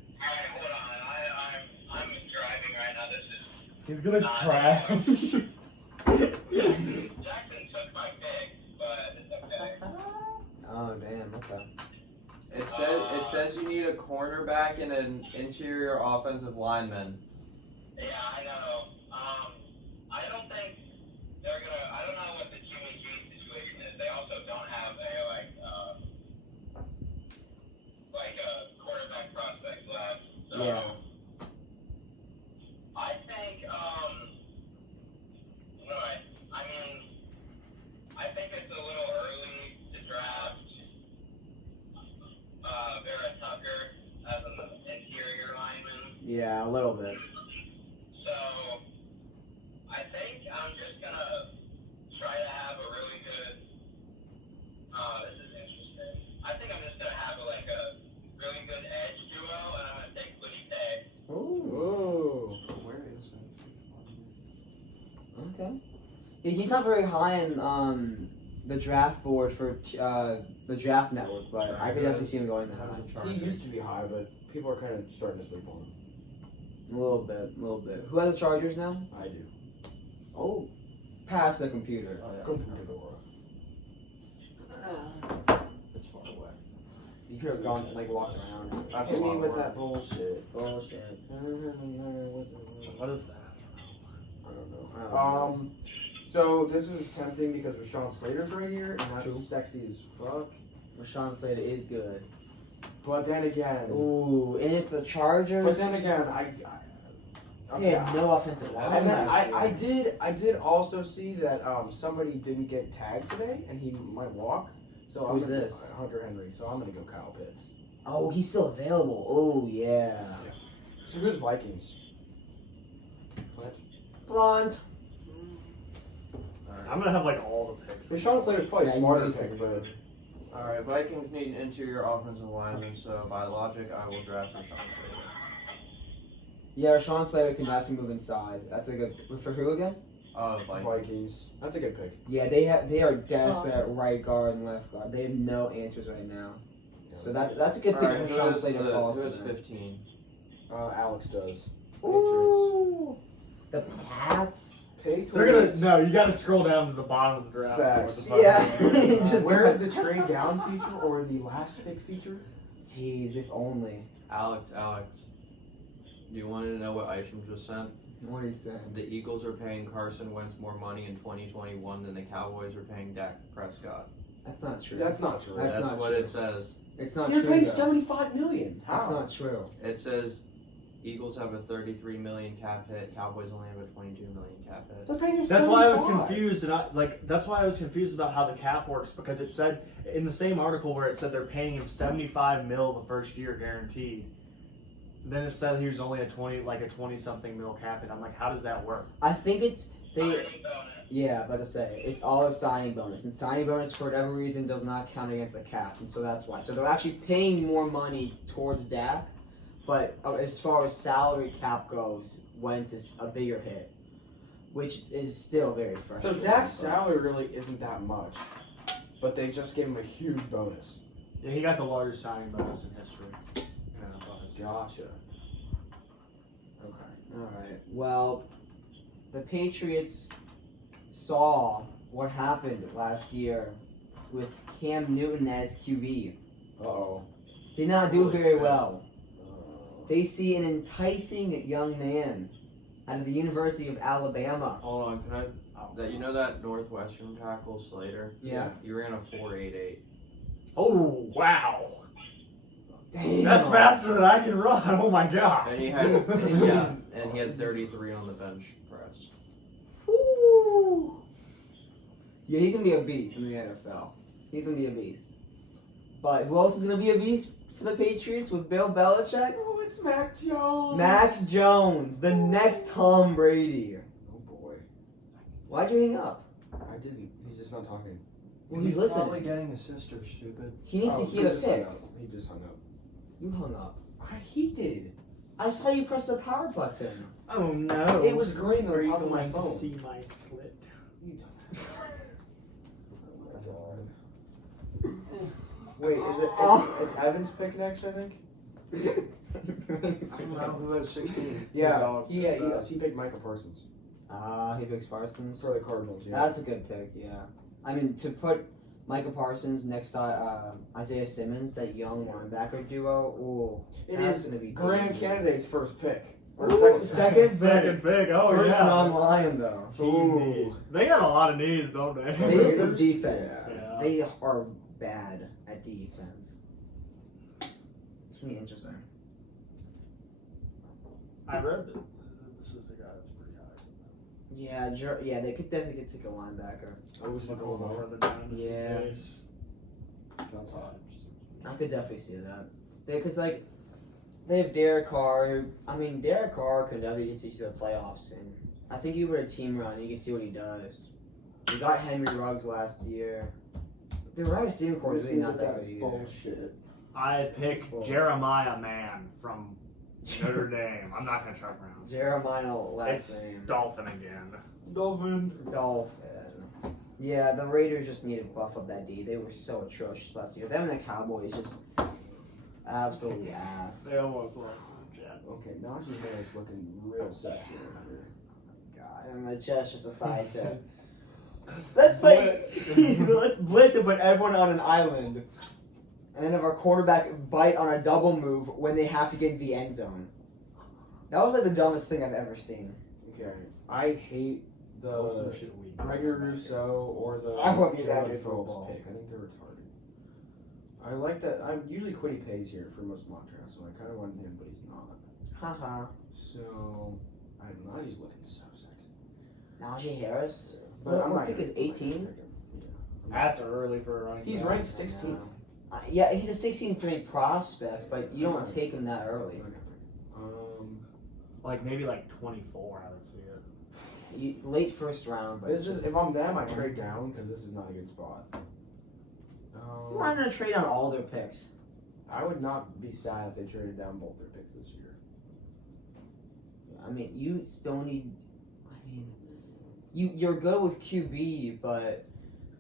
hold on. I'm driving right now. This is. He's gonna crash. Jackson took my pick, but it's okay. Oh damn. Okay. It says you need a cornerback and an interior offensive lineman. Yeah, I know. I don't think they're gonna. I don't know what the Jimmy G situation is. They also don't have a quarterback prospect left. So Yeah. I think. What? I mean, I think it's a little early to draft. Yeah, a little bit. So I think I'm just gonna try to have a really good. This is interesting. I think I'm just gonna have a really good edge duo, and I'm gonna take Quiddy. Ooh. Where is it? Okay. Yeah, he's not very high on the draft board for the draft network, but I could definitely see him going that high. He used to be high, but people are kind of starting to sleep on him. A little bit. Who has the Chargers now? I do. Oh, past the computer. Oh, yeah. Computer. It's far away. You could have gone walked around. That's Hit a me lot of with work. that bullshit. Bullshit. What is that? I don't know. I don't know. So this is tempting because Rashawn Slater's right here, and that's True. sexy as fuck. Rashawn Slater is good. But then again, Ooh, and it's the Chargers. but then again, They had no offensive line. And then last year. I did also see that somebody didn't get tagged today, and he might walk. So Who's I'm gonna, this? Hunter Henry. So I'm gonna go Kyle Pitts. Oh, he's still available. Oh yeah. So who's Vikings? Blonde. I'm gonna have all the picks. Rashawn Slater's probably Yeah, smarter you pick, but Alright, Vikings need an interior offensive lineman, so by logic, I will draft Rashawn Slater. Yeah, Rashawn Slater can definitely move inside. That's a good for who again? Vikings. Vikings. That's a good pick. Yeah, they are desperate at right guard and left guard. They have no answers right now. So that's a good pick Alright, if who Rashawn is Slater falls who is to them. 15? Alex does. Ooh, the Pats. Patriots. They're gonna no. You gotta scroll down to the bottom of the draft. Facts. Or the bottom. Yeah. Just Where is the trade down feature or the last pick feature? Jeez, if only. Alex, do you want to know what Isham just sent? What he said. The Eagles are paying Carson Wentz more money in 2021 than the Cowboys are paying Dak Prescott. That's not true. That's not true. That's That's not what true. it says. It's not You're true. paying though. $75 million. How? That's not true. It says Eagles have a 33 million cap hit. Cowboys only have a 22 million cap hit. They're paying him That's why I was 75. confused, and that's why I was confused about how the cap works, because it said in the same article where it said they're paying him $75 million the first year guaranteed. Then it said he was only a 20-something mil cap hit. I'm like, how does that work? I think it's they. Signing bonus. Yeah, about to say it's all a signing bonus, and signing bonus for whatever reason does not count against the cap, and so that's why. So they're actually paying more money towards Dak, but as far as salary cap goes, Wentz is a bigger hit, which is still very So frustrating. Dak's salary really isn't that much, but they just gave him a huge bonus. Yeah, he got the largest signing bonus in history. Yeah, Gotcha. All right. Well, the Patriots saw what happened last year with Cam Newton as QB. Uh-oh. Did not do Holy very shit. well. They see an enticing young man out of the University of Alabama. Hold on, can I? That you know that Northwestern tackle Slater? Yeah. He ran a 4.88. Oh wow, Damn. that's faster than I can run. Oh my god. And he had 33 on the bench press. Woo. Yeah, he's gonna be a beast in the NFL. He's gonna be a beast. But who else is gonna be a beast for the Patriots with Bill Belichick? Oh, it's Mac Jones. Mac Jones, the next Tom Brady. Oh boy. Why'd you hang up? I didn't. He's just not talking. Well, he's listening. probably getting his sister, stupid. He needs to hear the just hung picks. up. He just hung up. You hung up. He did. I saw you press the power button. Oh no. It was green Are on you top of my going to phone. see my slit? Wait, is it? It's Evan's pick next, I think. Who has 16? Yeah, he does. He picked Micah Parsons He picks Parsons. for the Cardinals. Yeah. That's a good pick, yeah. I mean, to put Micah Parsons next to Isaiah Simmons, that young linebacker duo, ooh, It that's is gonna be Grand good. Candidate's first pick. Or Ooh, second. Second pick. Oh First yeah. non-lion, though. Team needs. They got a lot of needs, don't they? They just the defense. Yeah. They are bad at defense. It's gonna be interesting. I read that this is a guy that's pretty high. Yeah, they could definitely take a linebacker. I was Look going over over. the down. just in Yeah. case. That's hot. I could definitely see that. Because, like, They have Derek Carr. Derek Carr could definitely get you to the playoffs, and I think you put a team run, you can see what he does. We got Henry Ruggs last year. The wide receiving core is really not that good either. Bullshit. I pick Jeremiah Mann from Notre Dame. I'm not gonna try to pronounce it. Jeremiah last It's name. Dolphin again. Dolphin. Yeah, the Raiders just need to buff up that D. They were so atrocious last year. Them and the Cowboys just absolutely ass. They almost lost to the Jets. Okay, Najee Harris looking real sexy right here. God, and the Jets just decide to let's blitz and put everyone on an island, and then have our quarterback bite on a double move when they have to get into the end zone. That was like the dumbest thing I've ever seen. Okay, I hate the Gregory Rousseau or the I won't be that Jalen good Phillips football. pick. I think they're retarded. I like that. I'm usually Quiddy pays here for most mock drafts, so I kind of want him, but he's not. Haha. So I don't know. He's looking so sexy. Najee Harris. But I'm What not pick gonna- is I'm not gonna 18? pick him. Yeah. That's early for a running He's back. ranked 16th. Yeah, he's a 16th ranked prospect, but you don't take him that early. Like maybe like 24, I would see it. Late first round, but This is if I'm them, I trade down because this is not a good spot. you want to trade on all their picks. I would not be sad if they traded down both their picks this year. You still need. You're good with QB, but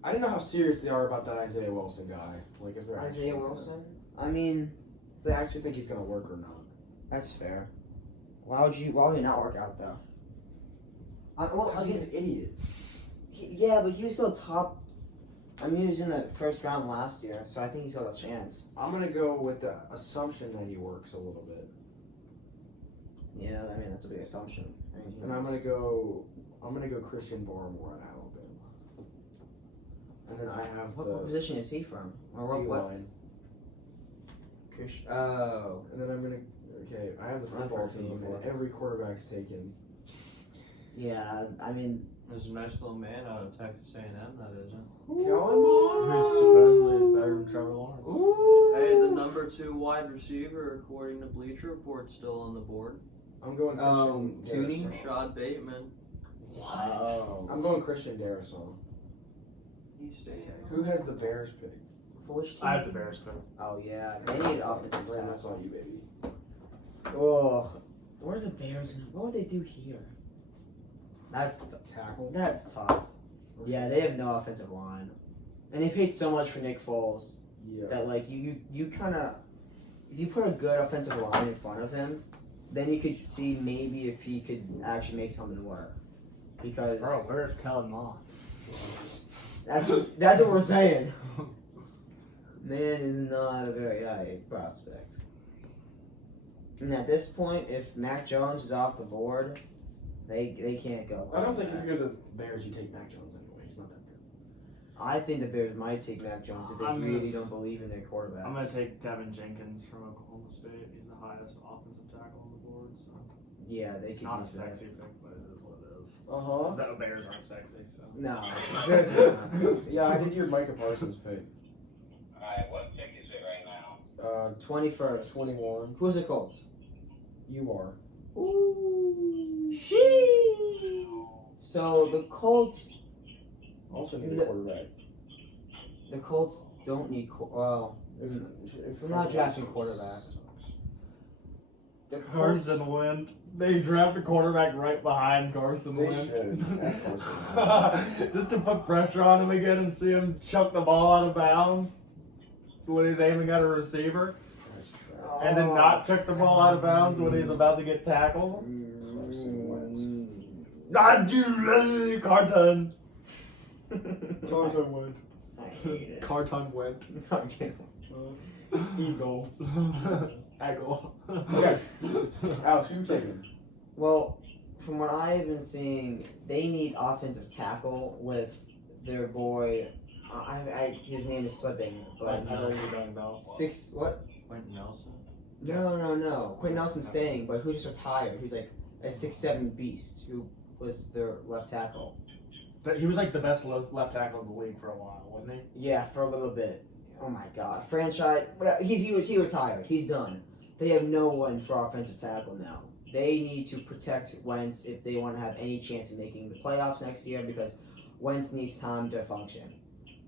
I didn't know how serious they are about that Isaiah Wilson guy. Like if they're actually Isaiah Wilson. if they actually think he's gonna work or not. That's fair. Why would it not work out though? Because he's an idiot. Yeah, but he was still top. He was in the first round last year, so I think he's got a chance. I'm gonna go with the assumption that he works a little bit, Yeah, that's a big assumption. and I'm gonna go Christian Barmore at Alabama, and then I have What the position is he from? Or D what? line, Oh. and then I have the football team, and every quarterback's taken. Yeah, There's a nice little man out of Texas A&M that isn't. Who's supposedly is better than Trevor Lawrence. Hey, the number 2 wide receiver, according to Bleacher Report, still on the board. I'm going Christian Tooney? Darrisaw. Rashad Bateman. Wow. I'm going Christian Darrisaw. He's staying. Who has the Bears pick? For which team? I have the Bears pick. Oh yeah, they need offensive Brand, that's tackle. all you, baby. Ugh. What are the Bears? What would they do here? Tackle. That's tough. Yeah, they have no offensive line, and they paid so much for Nick Foles Yeah. that you kind of, if you put a good offensive line in front of him, then you could see maybe if he could actually make something work. Because Bro, where's Kellen Mond? that's what we're saying. Man is not a very high prospect. And at this point, if Mac Jones is off the board, they can't go. I don't think if you're the Bears, you take Mac Jones anyway. He's not that good. I think the Bears might take Mac Jones if they really don't believe in their quarterback. I'm gonna take Tevin Jenkins from Oklahoma State. He's the highest offensive tackle on the board, so Yeah, they it's could not a use that. sexy pick, but it is what it is. Uh The Bears aren't sexy, so. No, the Bears are not sexy. Yeah, I did your Micah Parsons pick. Alright, what pick is it right now? 21st. 21. Who's the Colts? You are. Ooh, she. So the Colts Also need a quarterback. The Colts don't need. If they're not drafting quarterback. The Colts, Carson Wentz. They draft a quarterback right behind Carson They Wentz. should. Of course Just to put pressure on him again and see him chuck the ball out of bounds when he's aiming at a receiver. That's trash. And then not chuck the ball out of bounds when he's about to get tackled. Carson Wentz. Not you, Carton. Carson Wentz. I hate it. Carton Wentz. Eagle. Eagle. Okay. Alex, who you taking? Well, from what I've been seeing, they need offensive tackle with their boy. His name is slipping, but I know you're talking about. what? Quentin Nelson. No. Quentin Nelson's staying, but who just retired? Who's like a 6'7" beast who was their left tackle. He was like the best left tackle in the league for a while, wasn't he? Yeah, for a little bit. Oh my God, franchise. He retired. He's done. they have no one for offensive tackle now. They need to protect Wentz if they want to have any chance of making the playoffs next year because Wentz needs time to function.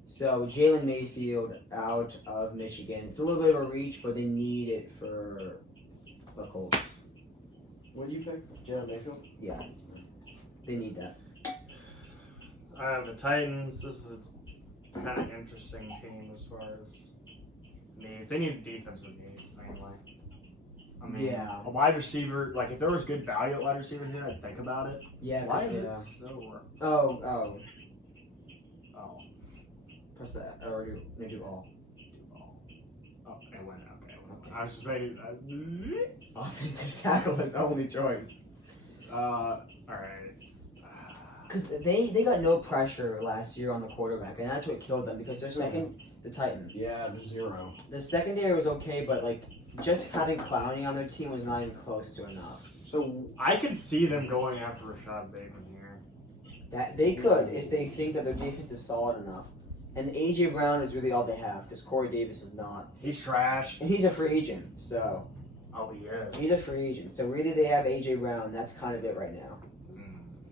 So Jalen Mayfield out of Michigan. It's a little bit of a reach, but they need it for the Colts. What do you pick? Jalen Mayfield? Yeah, they need that. The Titans. This is a kind of interesting team as far as needs. They need defensive needs mainly. I mean, Yeah. a wide receiver. Like if there was good value at wide receiver here, I'd think about it. Yeah. Why is yeah. it so? Oh. Oh, Press that. Or do all. oh, it went. Okay. I was just making. Offensive tackle is only choice. All right. Because they got no pressure last year on the quarterback, and that's what killed them. Because their second, the Titans. Yeah, there's 0. The secondary was okay, but like just having Clowney on their team was not even close to enough. So I could see them going after Rashad Bateman here. That they could if they think that their defense is solid enough. And AJ Brown is really all they have because Corey Davis is not, He's trash. and he's a free agent. So Oh, he is. he's a free agent. So really, they have AJ Brown. That's kind of it right now.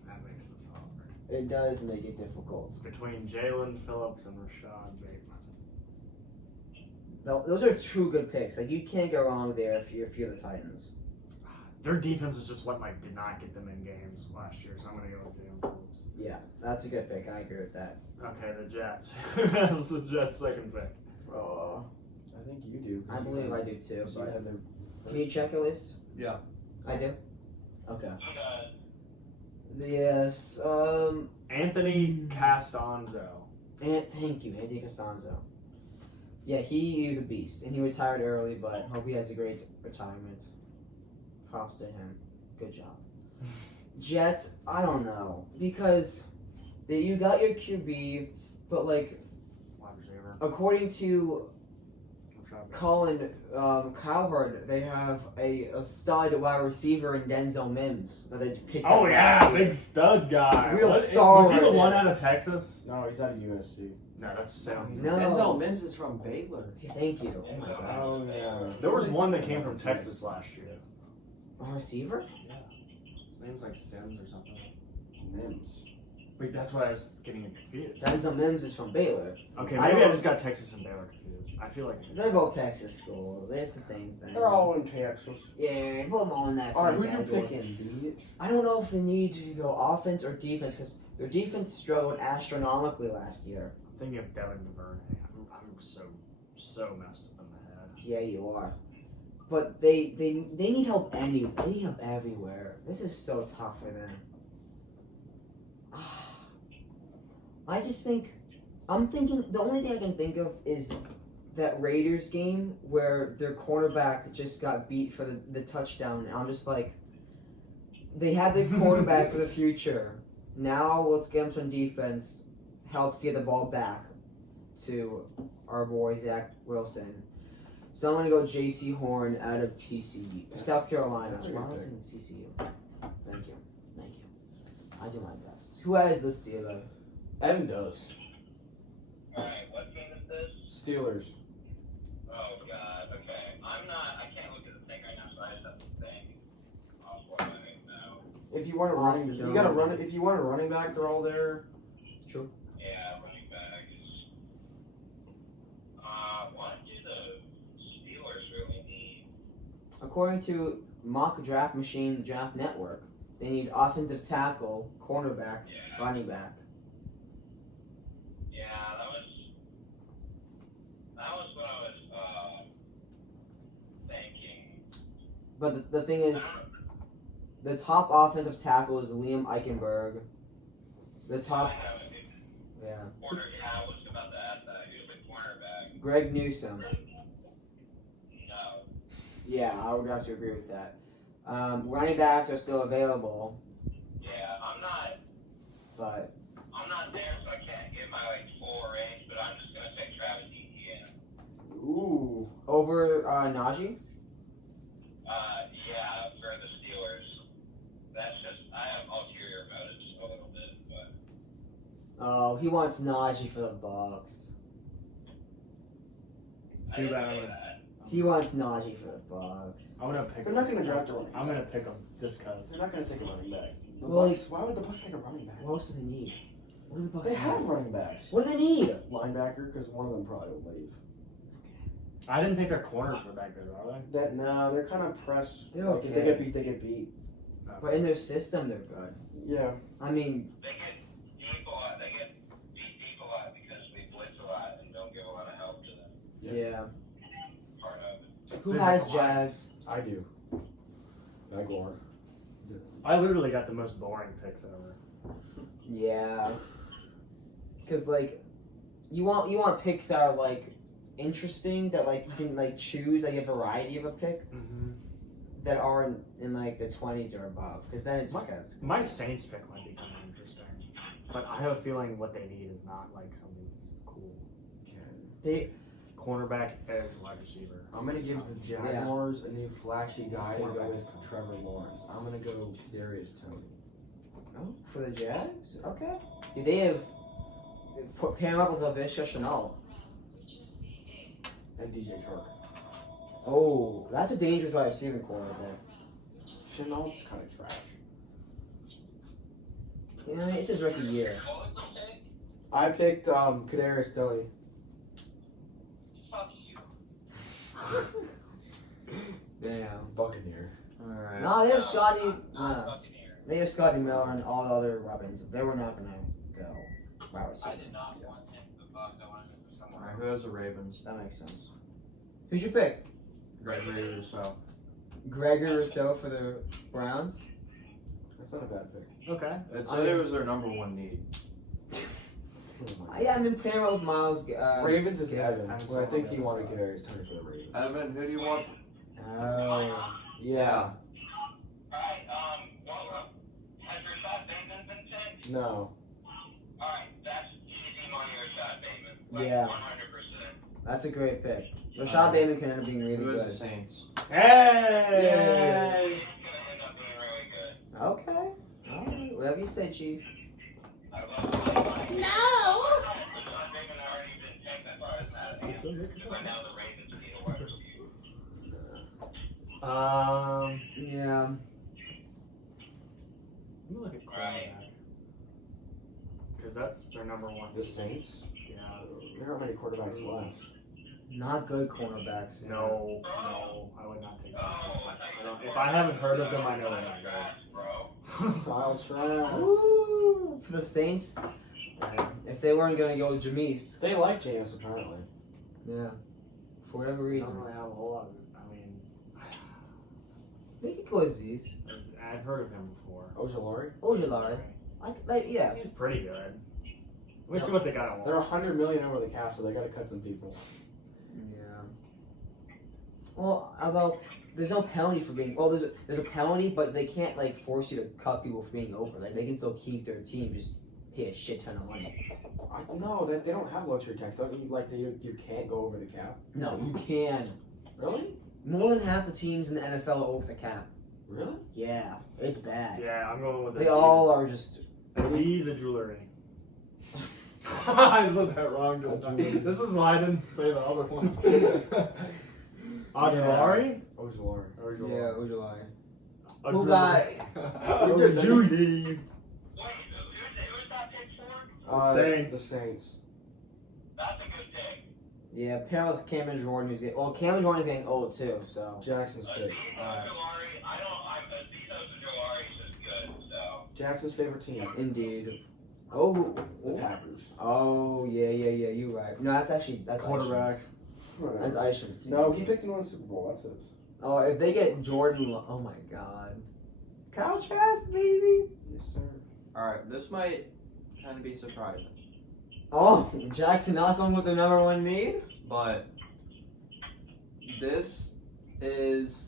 That makes this hard. It does make it difficult. It's between Jalen Phillips and Rashad Bateman. Those are two good picks. Like you can't go wrong there if you're the Titans. Their defense is just what did not get them in games last year, so I'm going to go with Jalen Phillips. Yeah, that's a good pick. I agree with that. Okay, the Jets. That's the Jets' second pick. Oh, I think you do. I believe I do too. You But had their can you check a list? Yeah. I do. Okay. Okay. Yes. Anthony Castonzo. And thank you, Andy Costanzo. Yeah, he was a beast, and he retired early, but hope he has a great retirement. Props to him. Good job. Jets, I don't know, because you got your QB, but like Wide receiver. according to Rashad Bateman. Colin Cowherd, they have a stud wide receiver in Denzel Mims that they picked up. Oh, yeah, last year. big stud guy. Real star Was he the right one there. out of Texas? No, he's out of USC. No, that's sound. No. Denzel Mims is from Baylor. Thank you. Oh my god. Oh yeah. There was one that came from Texas last year. A receiver? Yeah. His name's like Sims or something. Mims. Wait, that's why I was getting confused. Denzel Mims is from Baylor. Okay, I maybe I don't- just got Texas and Baylor confused. I feel like They're both Texas schools. It's the same thing. They're all in Texas. Yeah, put them all in that All right, same who you category. picking, bitch? I don't know if they need to go offense or defense because their defense struggled astronomically last year. I'm thinking of Devin DuVernay. I'm so messed up in the head. Yeah, you are. But they need help they need help everywhere. This is so tough for them. I just think I'm thinking the only thing I can think of is that Raiders game where their quarterback just got beat for the touchdown. And I'm just like, they had the quarterback for the future. Now let's get them some defense, help get the ball back to our boy Zach Wilson. So I'm gonna go J.C. Horn out of South Carolina. That's a good Why was I pick. thinking TCU? Thank you. I do my best. Who has this deal though? Evan does. Alright, what game is this? Steelers. Oh god, okay. I can't look at the thing right now, so I just have to think. Off what I know. If you want a Off running, the you got to dome. run it. If you want a running back, they're all there. Yeah, running backs. What do the Steelers really need? According to Mock Draft Machine, the Draft Network, they need offensive tackle, cornerback, Yeah. running back. Yeah, that was what I was thinking. But the thing is, I don't know. the top offensive tackle is Liam Eichenberg. The top, yeah, I was about to ask that. He was a cornerback. Greg Newsome. No. Yeah, I would have to agree with that. Running backs are still available, Yeah, I'm but not there, so I can't get my full range, but I'm just gonna take Travis Etienne. Ooh. over Najee. Yeah, for the Steelers. That's just I have ulterior motives a little bit, but Oh, he wants Najee for the Bucks. I Too didn't bad. say that. He wants Najee for the Bucks. I'm gonna pick. They're not gonna draft a running back. I'm gonna pick him just cause. They're not gonna take a running back. The Well, Bucks, why would the Bucks take a running back? What else do they need? What do the Bucks They have running backs. What do they need? Linebacker, because one of them probably will leave. I didn't think their corners were that good, are they? That no, they're kind of pressed. They're Like, if they okay. get beat, they get beat. But in their system, they're good. Yeah. I mean, They get deep a lot. They get beat deep a lot because we blitz a lot and don't give a lot of help to them. yeah. Part of it. Who So has the Jazz? I do. Aguilar. I literally got the most boring picks ever. Yeah. Because like, you want picks that are like interesting, that like you can like choose like a variety of a pick Mm-hmm. that aren't in like the 20s or above. Because then it just gets. My Saints pick might be kind of interesting, but I have a feeling what they need is not like something that's cool. They Cornerback, edge, wide receiver. I'm gonna give the Jaguars a new flashy guy to go with Trevor Lawrence. I'm gonna go Darius Tony. oh, for the Jags? Okay. Yeah, they have pair him up with LaVisca Chenault. And DJ Shark. Oh, that's a dangerous wide receiving corner there. Chenault's kind of trash. Yeah, it's his rookie year. What was the pick? I picked Kadarius Tony. Fuck you. Damn. Buccaneer. Alright. No, they have Scotty. I'm No, Buccaneer. they have Scotty Miller and all the other weapons. They were not gonna go wide I receiver. did not want him for the Bucks. I wanted him for someone Alright, else. who has the Ravens? That makes sense. Who'd you pick? Gregory Rousseau. Gregory Rousseau for the Browns. That's not a bad pick. Okay. It said it was their number one need. Yeah, I mean, pair him up with Miles. Ravens is yeah, Evan, I'm but I sorry, think he I'm wanted sorry. Kadarius Tony for the Ravens. Evan, who do you want? Oh. Yeah. Alright, has Rashad Bateman been picked? No. Alright, that's easy money, Rashad Bateman. Like, Yeah. 100%. That's a great pick. Rashad Bateman can end up being really Who has good. the Saints? Hey! He's gonna end up being really good. Okay. Alright. Whatever you say, Chief. I love him. No! Rashad Bateman already been picked, that's why it's not. But now the Ravens need a wide receiver. Yeah. Let me look at cornerback. Because that's their number one. The Saints? Yeah. There aren't many quarterbacks left. Not good cornerbacks. Yeah. No, I would not take that. I don't, if I haven't heard of them, I know they're not good. Kyle Trask. Ooh, for the Saints. If they weren't gonna go with Jameis. They like James apparently. Yeah. For whatever I reason. don't really have a whole lot of, I mean, They could go with Aziz. I've heard of him before. Ojolari? Ojolari. Like, yeah. He's pretty good. Let me see what they got at They're Walmart. $100 million over the cap, so they gotta cut some people. Yeah. Well, although there's no penalty for being. Well, there's a penalty, but they can't like force you to cut people for being over. Like they can still keep their team, just pay a shit ton of money. No, that they don't have luxury tax. Don't you like you can't go over the cap? No, you can. Really? More than half the teams in the NFL are over the cap. Really? Yeah, it's bad. Yeah, I'm going with They all are just. Aziz a jewelry. I said that wrong. Didn't I? This is why I didn't say the other one. Ojolari? Ojolari. Ojolari. A Who jewelry. got? Judy. Wait, who's that pick for? Saints. The Saints. That's a good pick. Yeah, pair with Cameron Jordan, who's getting. Well, Cameron Jordan's getting old too, so. Jackson's pick. Aziz Ojolari, Aziz Ojolari is just good, so. Jackson's favorite team. Indeed. Oh. The Packers. Oh yeah. You're right. No, that's Quarterback. Isham's. That's Isham's team. No, he picked him on the Super Bowl. That's his. Oh, if they get Jordan, oh my God. Kyle Trask, baby. Yes, sir. Alright, this might kind of be surprising. Oh, Jackson not going with the number one need. But this is,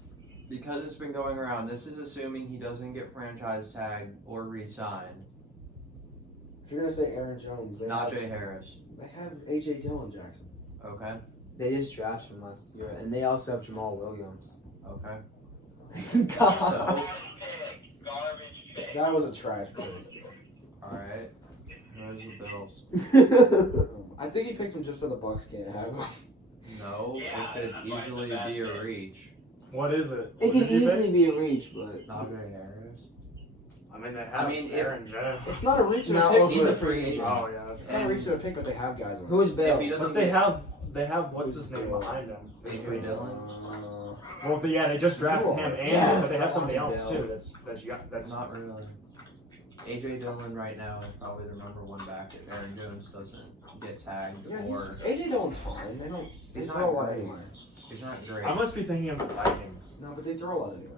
because it's been going around, this is assuming he doesn't get franchise tagged or re-signed. If you're gonna say Aaron Jones, they have, Najee Harris. they have AJ Dillon Jackson. Okay. They just drafted from last year, and they also have Jamal Williams. Okay. God. So, Garbage pick. That was a trash pick. alright. Where's the Bills? I think he picked him just so the Bucks can't have him. No, Yeah, it could that's why it's easily a bad be a pick. reach. What is it? It What can did you pick? easily be a reach, but Not very areas. I mean, they have I mean, if- Aaron Jones. It's not a reach of No, a pick. he's but- a free agent. Oh yeah, that's It's not a reach of a pick, but they have guys on. who is If Bill? he doesn't But they get have what's his name behind him. A.J. Dillon. Well, yeah, they just drafted him, and Yes, but they have I somebody want else to too. That's Not really. A.J. Dillon right now is probably the number one back if Aaron Jones doesn't get tagged Yeah, or AJ Dillon's fine. They don't. They He's throw not a lot great. anyway. he's not great. I must be thinking of the Vikings. No, but they throw a lot anyway.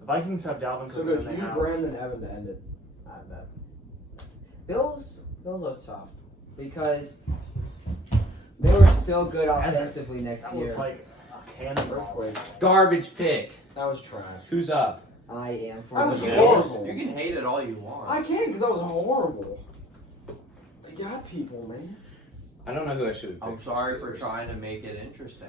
The Vikings have Dalvin So Cook, goes and they you, have Graham, and Evan to end it. I bet. Bills are tough because they were so good offensively next that year. was like a cannonball. Earthquake. Garbage pick. That was trash. Who's up? I am for I was the Bills. horrible. You can hate it all you want. I can't because that was horrible. They got people, man. I don't know who I should have I'm picked. sorry for Steelers. trying to make it interesting.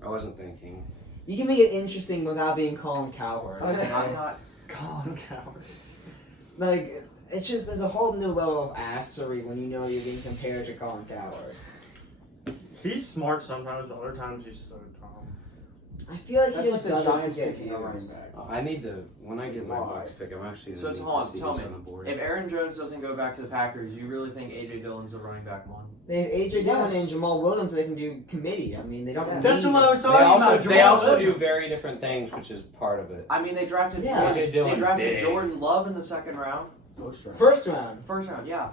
I wasn't thinking. You can make it interesting without being Colin Cowherd. I'm not. Colin Cowherd. Like, it's just, there's a whole new level of assery when you know you're being compared to Colin Cowherd. He's smart sometimes, other times he's so dumb. I feel like That's he like just the does it to Giants get picking a running views. back. I need to, when I get my Why? box pick, I'm actually So going to Tom, see tell who's me, on the board. If Aaron Jones doesn't go back to the Packers, you really think A.J. Dillon's a running back one? They have AJ Dillon Yes. and Jamal Williams, so they can do committee. I mean, they don't Yeah. need That's what I was They talking also, about. they Jamal also do Williams. very different things, which is part of it. I mean, they drafted Yeah. A.J. Dillon, they drafted big. Jordan Love in the second round, First round. First round. first round. Yeah.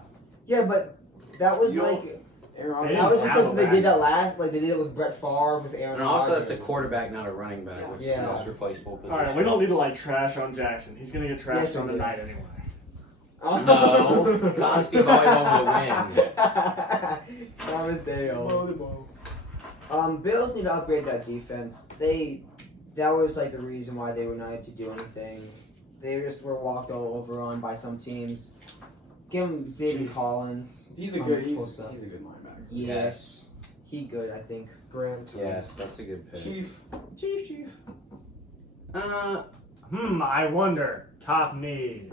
Yeah, but that was You don't- like, Aaron They that was didn't because have they a did that back. last, like they did it with Brett Favre, with Aaron And also, Rodgers. that's a quarterback, not a running back, which is Yeah. the most replaceable position. Alright, we don't need to like trash on Jackson. He's gonna get trashed Yes, we on the do. night anyway. Oh. No. Cosby volleyball will win. Thomas Dale. Bills need to upgrade that defense. That was like the reason why they were not able to do anything. They just were walked all over on by some teams. Give him Xavier Collins. He's a from good. He's Tulsa. a good linebacker. Yes. He good, I think. Graham. too. Yes, that's a good pick. Chief. I wonder. Top need.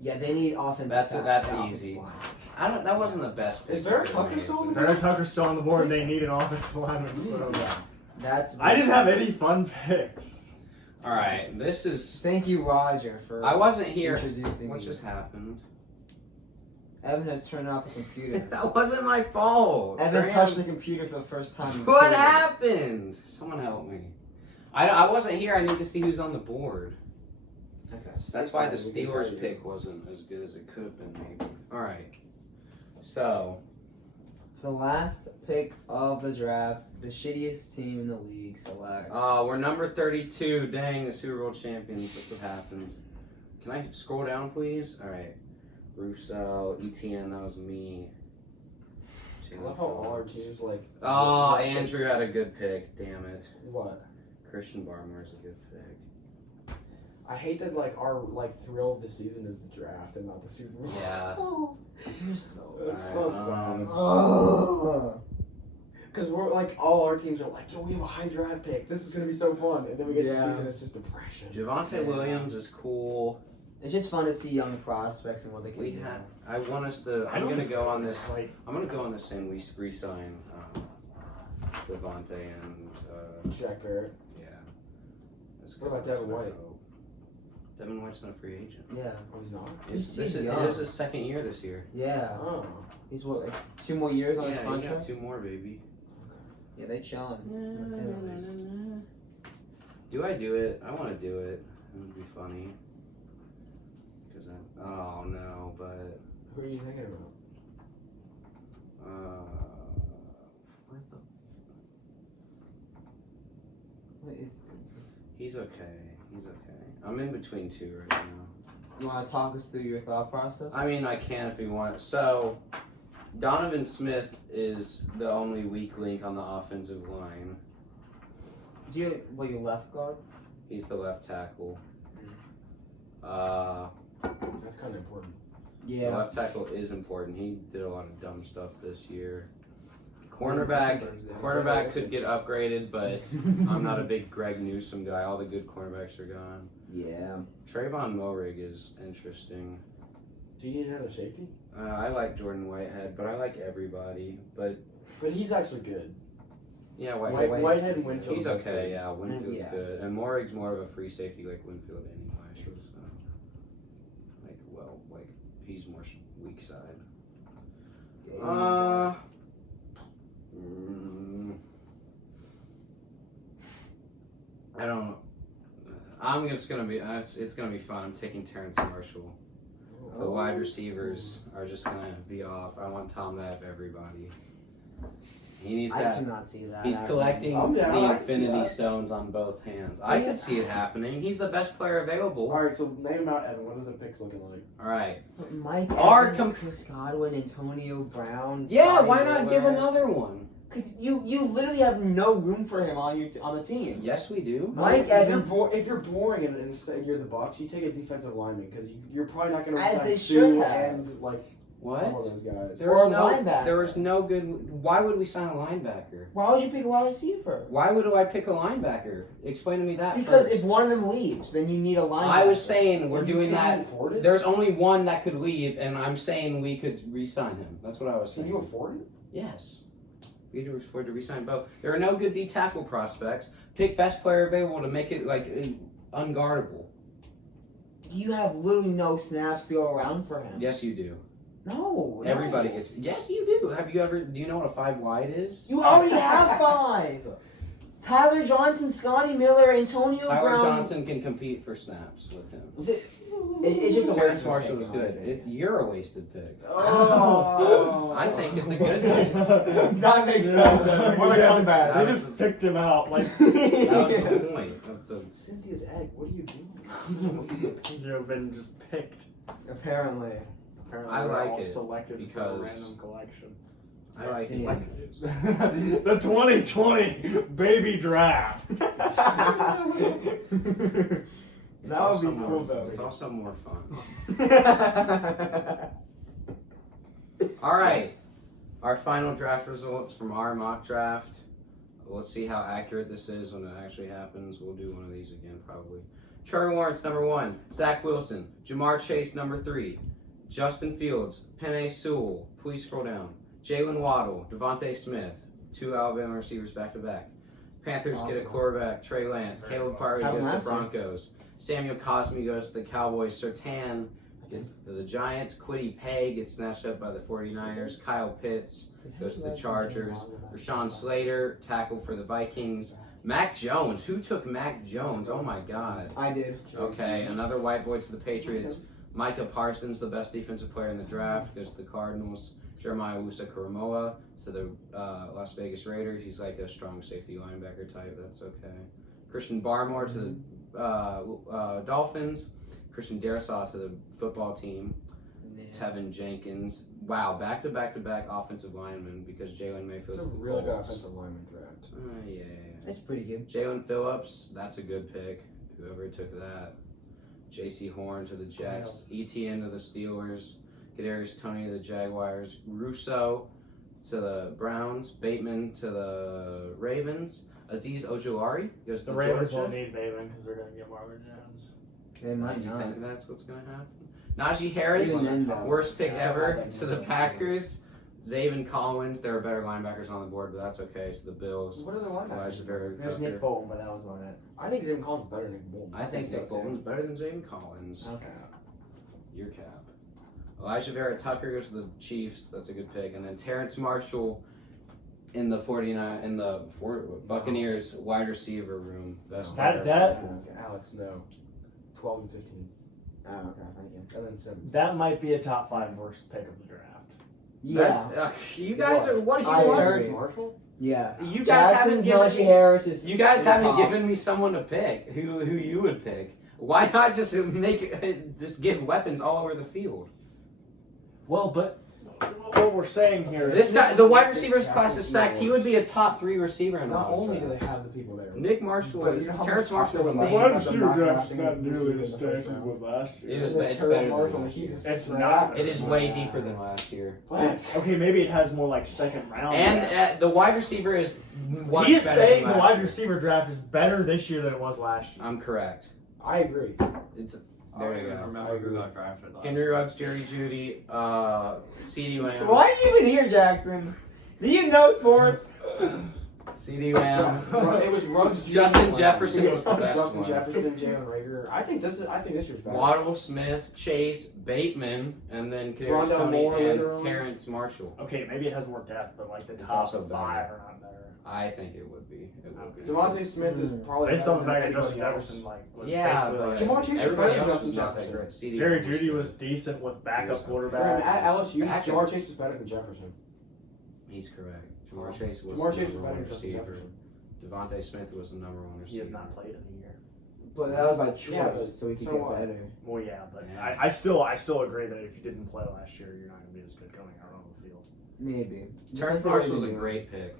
Yeah, they need offensive. That's offensive easy. line. That wasn't the best pick. Is Vera because Tucker I made, still on but- the Vera Tucker's still on the board and they need an offensive lineman. So. That's. I didn't have any fun picks. All right, this is. Thank you, Roger, for. I wasn't here. Introducing What me. just happened? Evan has turned off the computer. That wasn't my fault. Evan Graham- touched the computer for the first time. in What Twitter. happened? Someone help me. I wasn't here. I need to see who's on the board. Okay. That's why the Steelers pick wasn't as good as it could have been, maybe. All right. So, The last pick of the draft, the shittiest team in the league selects. we're number 32. Dang, the Super Bowl champions. That's what happens. Can I scroll down, please? All right. Russo, Etienne, that was me. I love how all our teams like. Oh, Andrew had a good pick. Damn it. What? Christian Barmore is a good pick. I hate that like our thrill of the season is the draft and not the Super Bowl. Yeah. You're so. It's All so right, sad. Oh. Because we're like all our teams are like, yo, we have a high draft pick. This is gonna be so fun, and then we get to Yeah. the season, it's just depression. Javonte Williams is cool. It's just fun to see young prospects and what they can We do. have. I want us to. I I'm don't gonna go on this. Like, I'm gonna go on this and we re-sign Javonte and Shaq Barrett. yeah. That's What about that's Devin what I White? hope. Devin White's not a free agent. Yeah. Oh, he's not. He's This is young. it is his second year this year. Yeah. Oh. He's what, like 2 more years on his Yeah, he contract? got 2 more, baby. Yeah, they chilling. Do I do it? I want to do it. It would be funny. Cause oh no, but Who are you thinking about? where the Wait, he's okay. He's okay. I'm in between 2 right now. you want to talk us through your thought process? I mean, I can if you want. So, Donovan Smith is the only weak link on the offensive line. Is you your left guard? He's the left tackle. That's kind of important. The left tackle is important. He did a lot of dumb stuff this year. Cornerback could get upgraded, but I'm not a big Greg Newsome guy. All the good cornerbacks are gone. Yeah. Trayvon Moehrig is interesting. Do you need another safety? I like Jordan Whitehead, but I like everybody. But But he's actually good. Yeah, Whitehead and Winfield. He's okay. Yeah, Winfield's Yeah. good, and Morig's more of a free safety like Winfield anyway. So, he's more weak side. I don't know. It's gonna be fun. I'm taking Terrence Marshall. The wide receivers are just gonna be off. I want Tom to have everybody. He needs I that. cannot see that. He's collecting I'm down, the I can see Infinity that. Stones on both hands. I could see it happening. He's the best player available. All right, so name them out, Evan. What are the picks looking like? All right. Mike Our Evans, Chris Godwin, Antonio Brown. Yeah, Tyree why not give Miller. another one? Because you literally have no room for him on the team. Yes, we do. Mike Evans. If you're boring and say you're the Bucks, you take a defensive lineman because you're probably not going to As resign they Sue should have. and like What? all of those guys. There Or was a no. linebacker. There was no good. Why would we sign a linebacker? Why would you pick a wide receiver? Why would I pick a linebacker? Explain to me that. Because first. if one of them leaves, then you need a linebacker. I was saying we're You doing can't that. afford it? There's only one that could leave, and I'm saying we could re-sign him. That's what I was Can saying. you afford it? Yes. We could afford to re-sign both. There are no good D tackle prospects. Pick best player available to make it like unguardable. You have literally no snaps to go around for him. Yes, you do. No. Everybody no. gets. Yes, you do. Have you ever? Do you know what a 5 wide is? You already have 5. Tyler Johnson, Scotty Miller, Antonio Tyler Brown. Johnson can compete for snaps with him. It's just a Terrence waste. Marshall is good. You're a wasted pick. Oh. I think it's a good pick. That makes sense. What a comeback. They just picked him out. Like, That was the point of the. Cynthia's egg. What are you doing? you've been just picked. Apparently. Apparently, I we're like all it selected from a because- random collection. I like see. it. The 2020 baby draft. It's That would also be more- cool, though. It's also more fun. All right. Our final draft results from our mock draft. Let's see how accurate this is when it actually happens. We'll do one of these again, probably. Trevor Lawrence, number 1. Zach Wilson. Jamar Chase, number 3. Justin Fields. Penei Sewell. Please scroll down. Jalen Waddle. Devontae Smith. 2 Alabama receivers back-to-back. Panthers get a Awesome. quarterback. Trey Lance. Caleb Farley Have goes to the last year. Broncos. Samuel Cosme goes to the Cowboys. Sertan gets to the Giants. Quiddy Pay gets snatched up by the 49ers. Kyle Pitts goes to the Chargers. Rashawn Slater, tackle for the Vikings. Mac Jones. Who took Mac Jones? Oh my God. I did. Okay, another white boy to the Patriots. Micah Parsons, the best defensive player in the draft, goes to the Cardinals. Jeremiah Wusa-Karamoa to the Las Vegas Raiders. He's like a strong safety linebacker type. That's okay. Christian Barmore to the Dolphins. Christian Darrisaw to the football team. Tevin Jenkins. Wow, back-to-back-to-back offensive linemen because Jalen Mayfield's It's a the really good Colts. offensive lineman draft. Yeah. That's pretty good. Jalen Phillips, that's a good pick. Whoever took that. J.C. Horn to the Jets. ETN to the Steelers. Kadarius Toney to the Jaguars. Russo to the Browns. Bateman to the Ravens. Azeez Ojulari goes to The Ravens Georgia. won't need Bateman because they're going to get Marvin Jones. They might You not. think that's what's going to happen? Najee Harris, Even then, though. worst pick Yeah, ever I think to the those Packers. Zaven Collins, there are better linebackers on the board, but that's okay. To the Bills. What are the linebackers? Elijah Vera There's Nick Bolton, but that was about it. I think Zayvon Collins is better than Nick Bolton. I think so, Nick too. Bolton's better than Zaven Collins. Okay. Your cap. Elijah Vera Tucker goes to the Chiefs. That's a good pick. And then Terrence Marshall in the Buccaneers wide receiver room. Best player. Alex, no. 12 and 15. Oh, okay, thank you. And then 7. That might be a top 5 worst pick of the draft. That's, you guys are what I are you agree. Terrence Marshall? Yeah. You guys haven't Jackson's given Najee Harris is. You guys in the haven't top. given me someone to pick. Who you would pick? Why not just just give weapons all over the field? Well, but what we're saying here This is guy, the wide receivers class is stacked. He would be a top 3 receiver in Not all only do they drafts. have the people there. Nick Marshall, But you know how Terrence much Marshall is popular amazing. wide receiver draft is not nearly as stacked as was last It is, There's it's Terrence better Marshall, than and last he's year. a It's first not. round. It is way deeper than last year. What? Okay, maybe it has more like second round. And draft. the wide receiver is much He is better saying than the last wide year. receiver draft is better this year than it was last year. I'm correct. I agree. It's I don't there you even go. remember who got drafted last Henry year. Ruggs, Jerry Jeudy, CeeDee Lamb. Why are you even here, Jackson? Do you know sports? CD Lamb. It was Ruggs. Justin Jr. Jefferson was the Yeah, best Justin one. Jefferson, Jalen Rager. I think this year's better. Waddle, Smith, Chase, Bateman, and then Kadarius Rondell Toney Moore and later on. Terrence Marshall. Okay, maybe it has more depth, but like the It's top also 5 better. are not better. I think it would be. It would be. Devontae Smith is probably Based on the better fact than that Justin anybody else. Jefferson was Yeah, basically but like, Jamar Chase was everybody better than else Justin was not that Jefferson. great. CD Jerry Lamb Jeudy was decent with backup At quarterbacks. At LSU, Backup. Jamar Chase was better than Jefferson. He's correct. Jamar Chase was Jamar the Chase was number better one than Justin receiver. Jefferson. Devontae Smith was the number one He receiver. has not played in a year. But that was by choice, Yeah, but so we could so get what? better. Well, yeah, but Yeah. I still agree that if you didn't play last year, you're not going to be as good going out on the field. Maybe. Terrence Depends on what Marshall's a you're doing. great pick.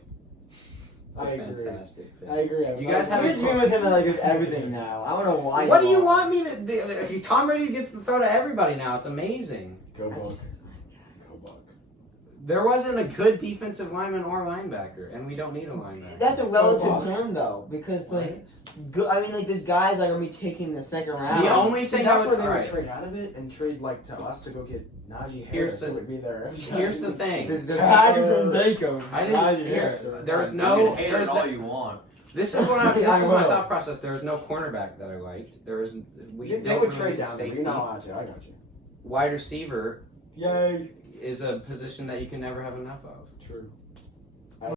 It's a I agree. fantastic pick. I agree. You guys You're haven't agreeing with him like with everything now. I don't know why. What do you want me to do? If Tom Brady gets the throw to everybody now, it's amazing. Go I Buck. just- Go Buck. There wasn't a good defensive lineman or linebacker, and we don't need a linebacker. That's a relative Buck. term though, because like, I mean, like there's guys that are gonna be taking the second round. The only See, thing that's I where would, they would alright, trade out of it and trade like to us to go get Najee Here's Harris. the- who would be there. here's the thing. Packers and Daco. I Najee didn't. Harris. There's You no. can hate There's it all no you want. this is what I'm. This I is my will. thought process. There was no cornerback that I liked. There was. We They don't would really trade need down there. safety. You're not allowed to. I got you. Wide receiver Yay. is a position that you can never have enough of. True.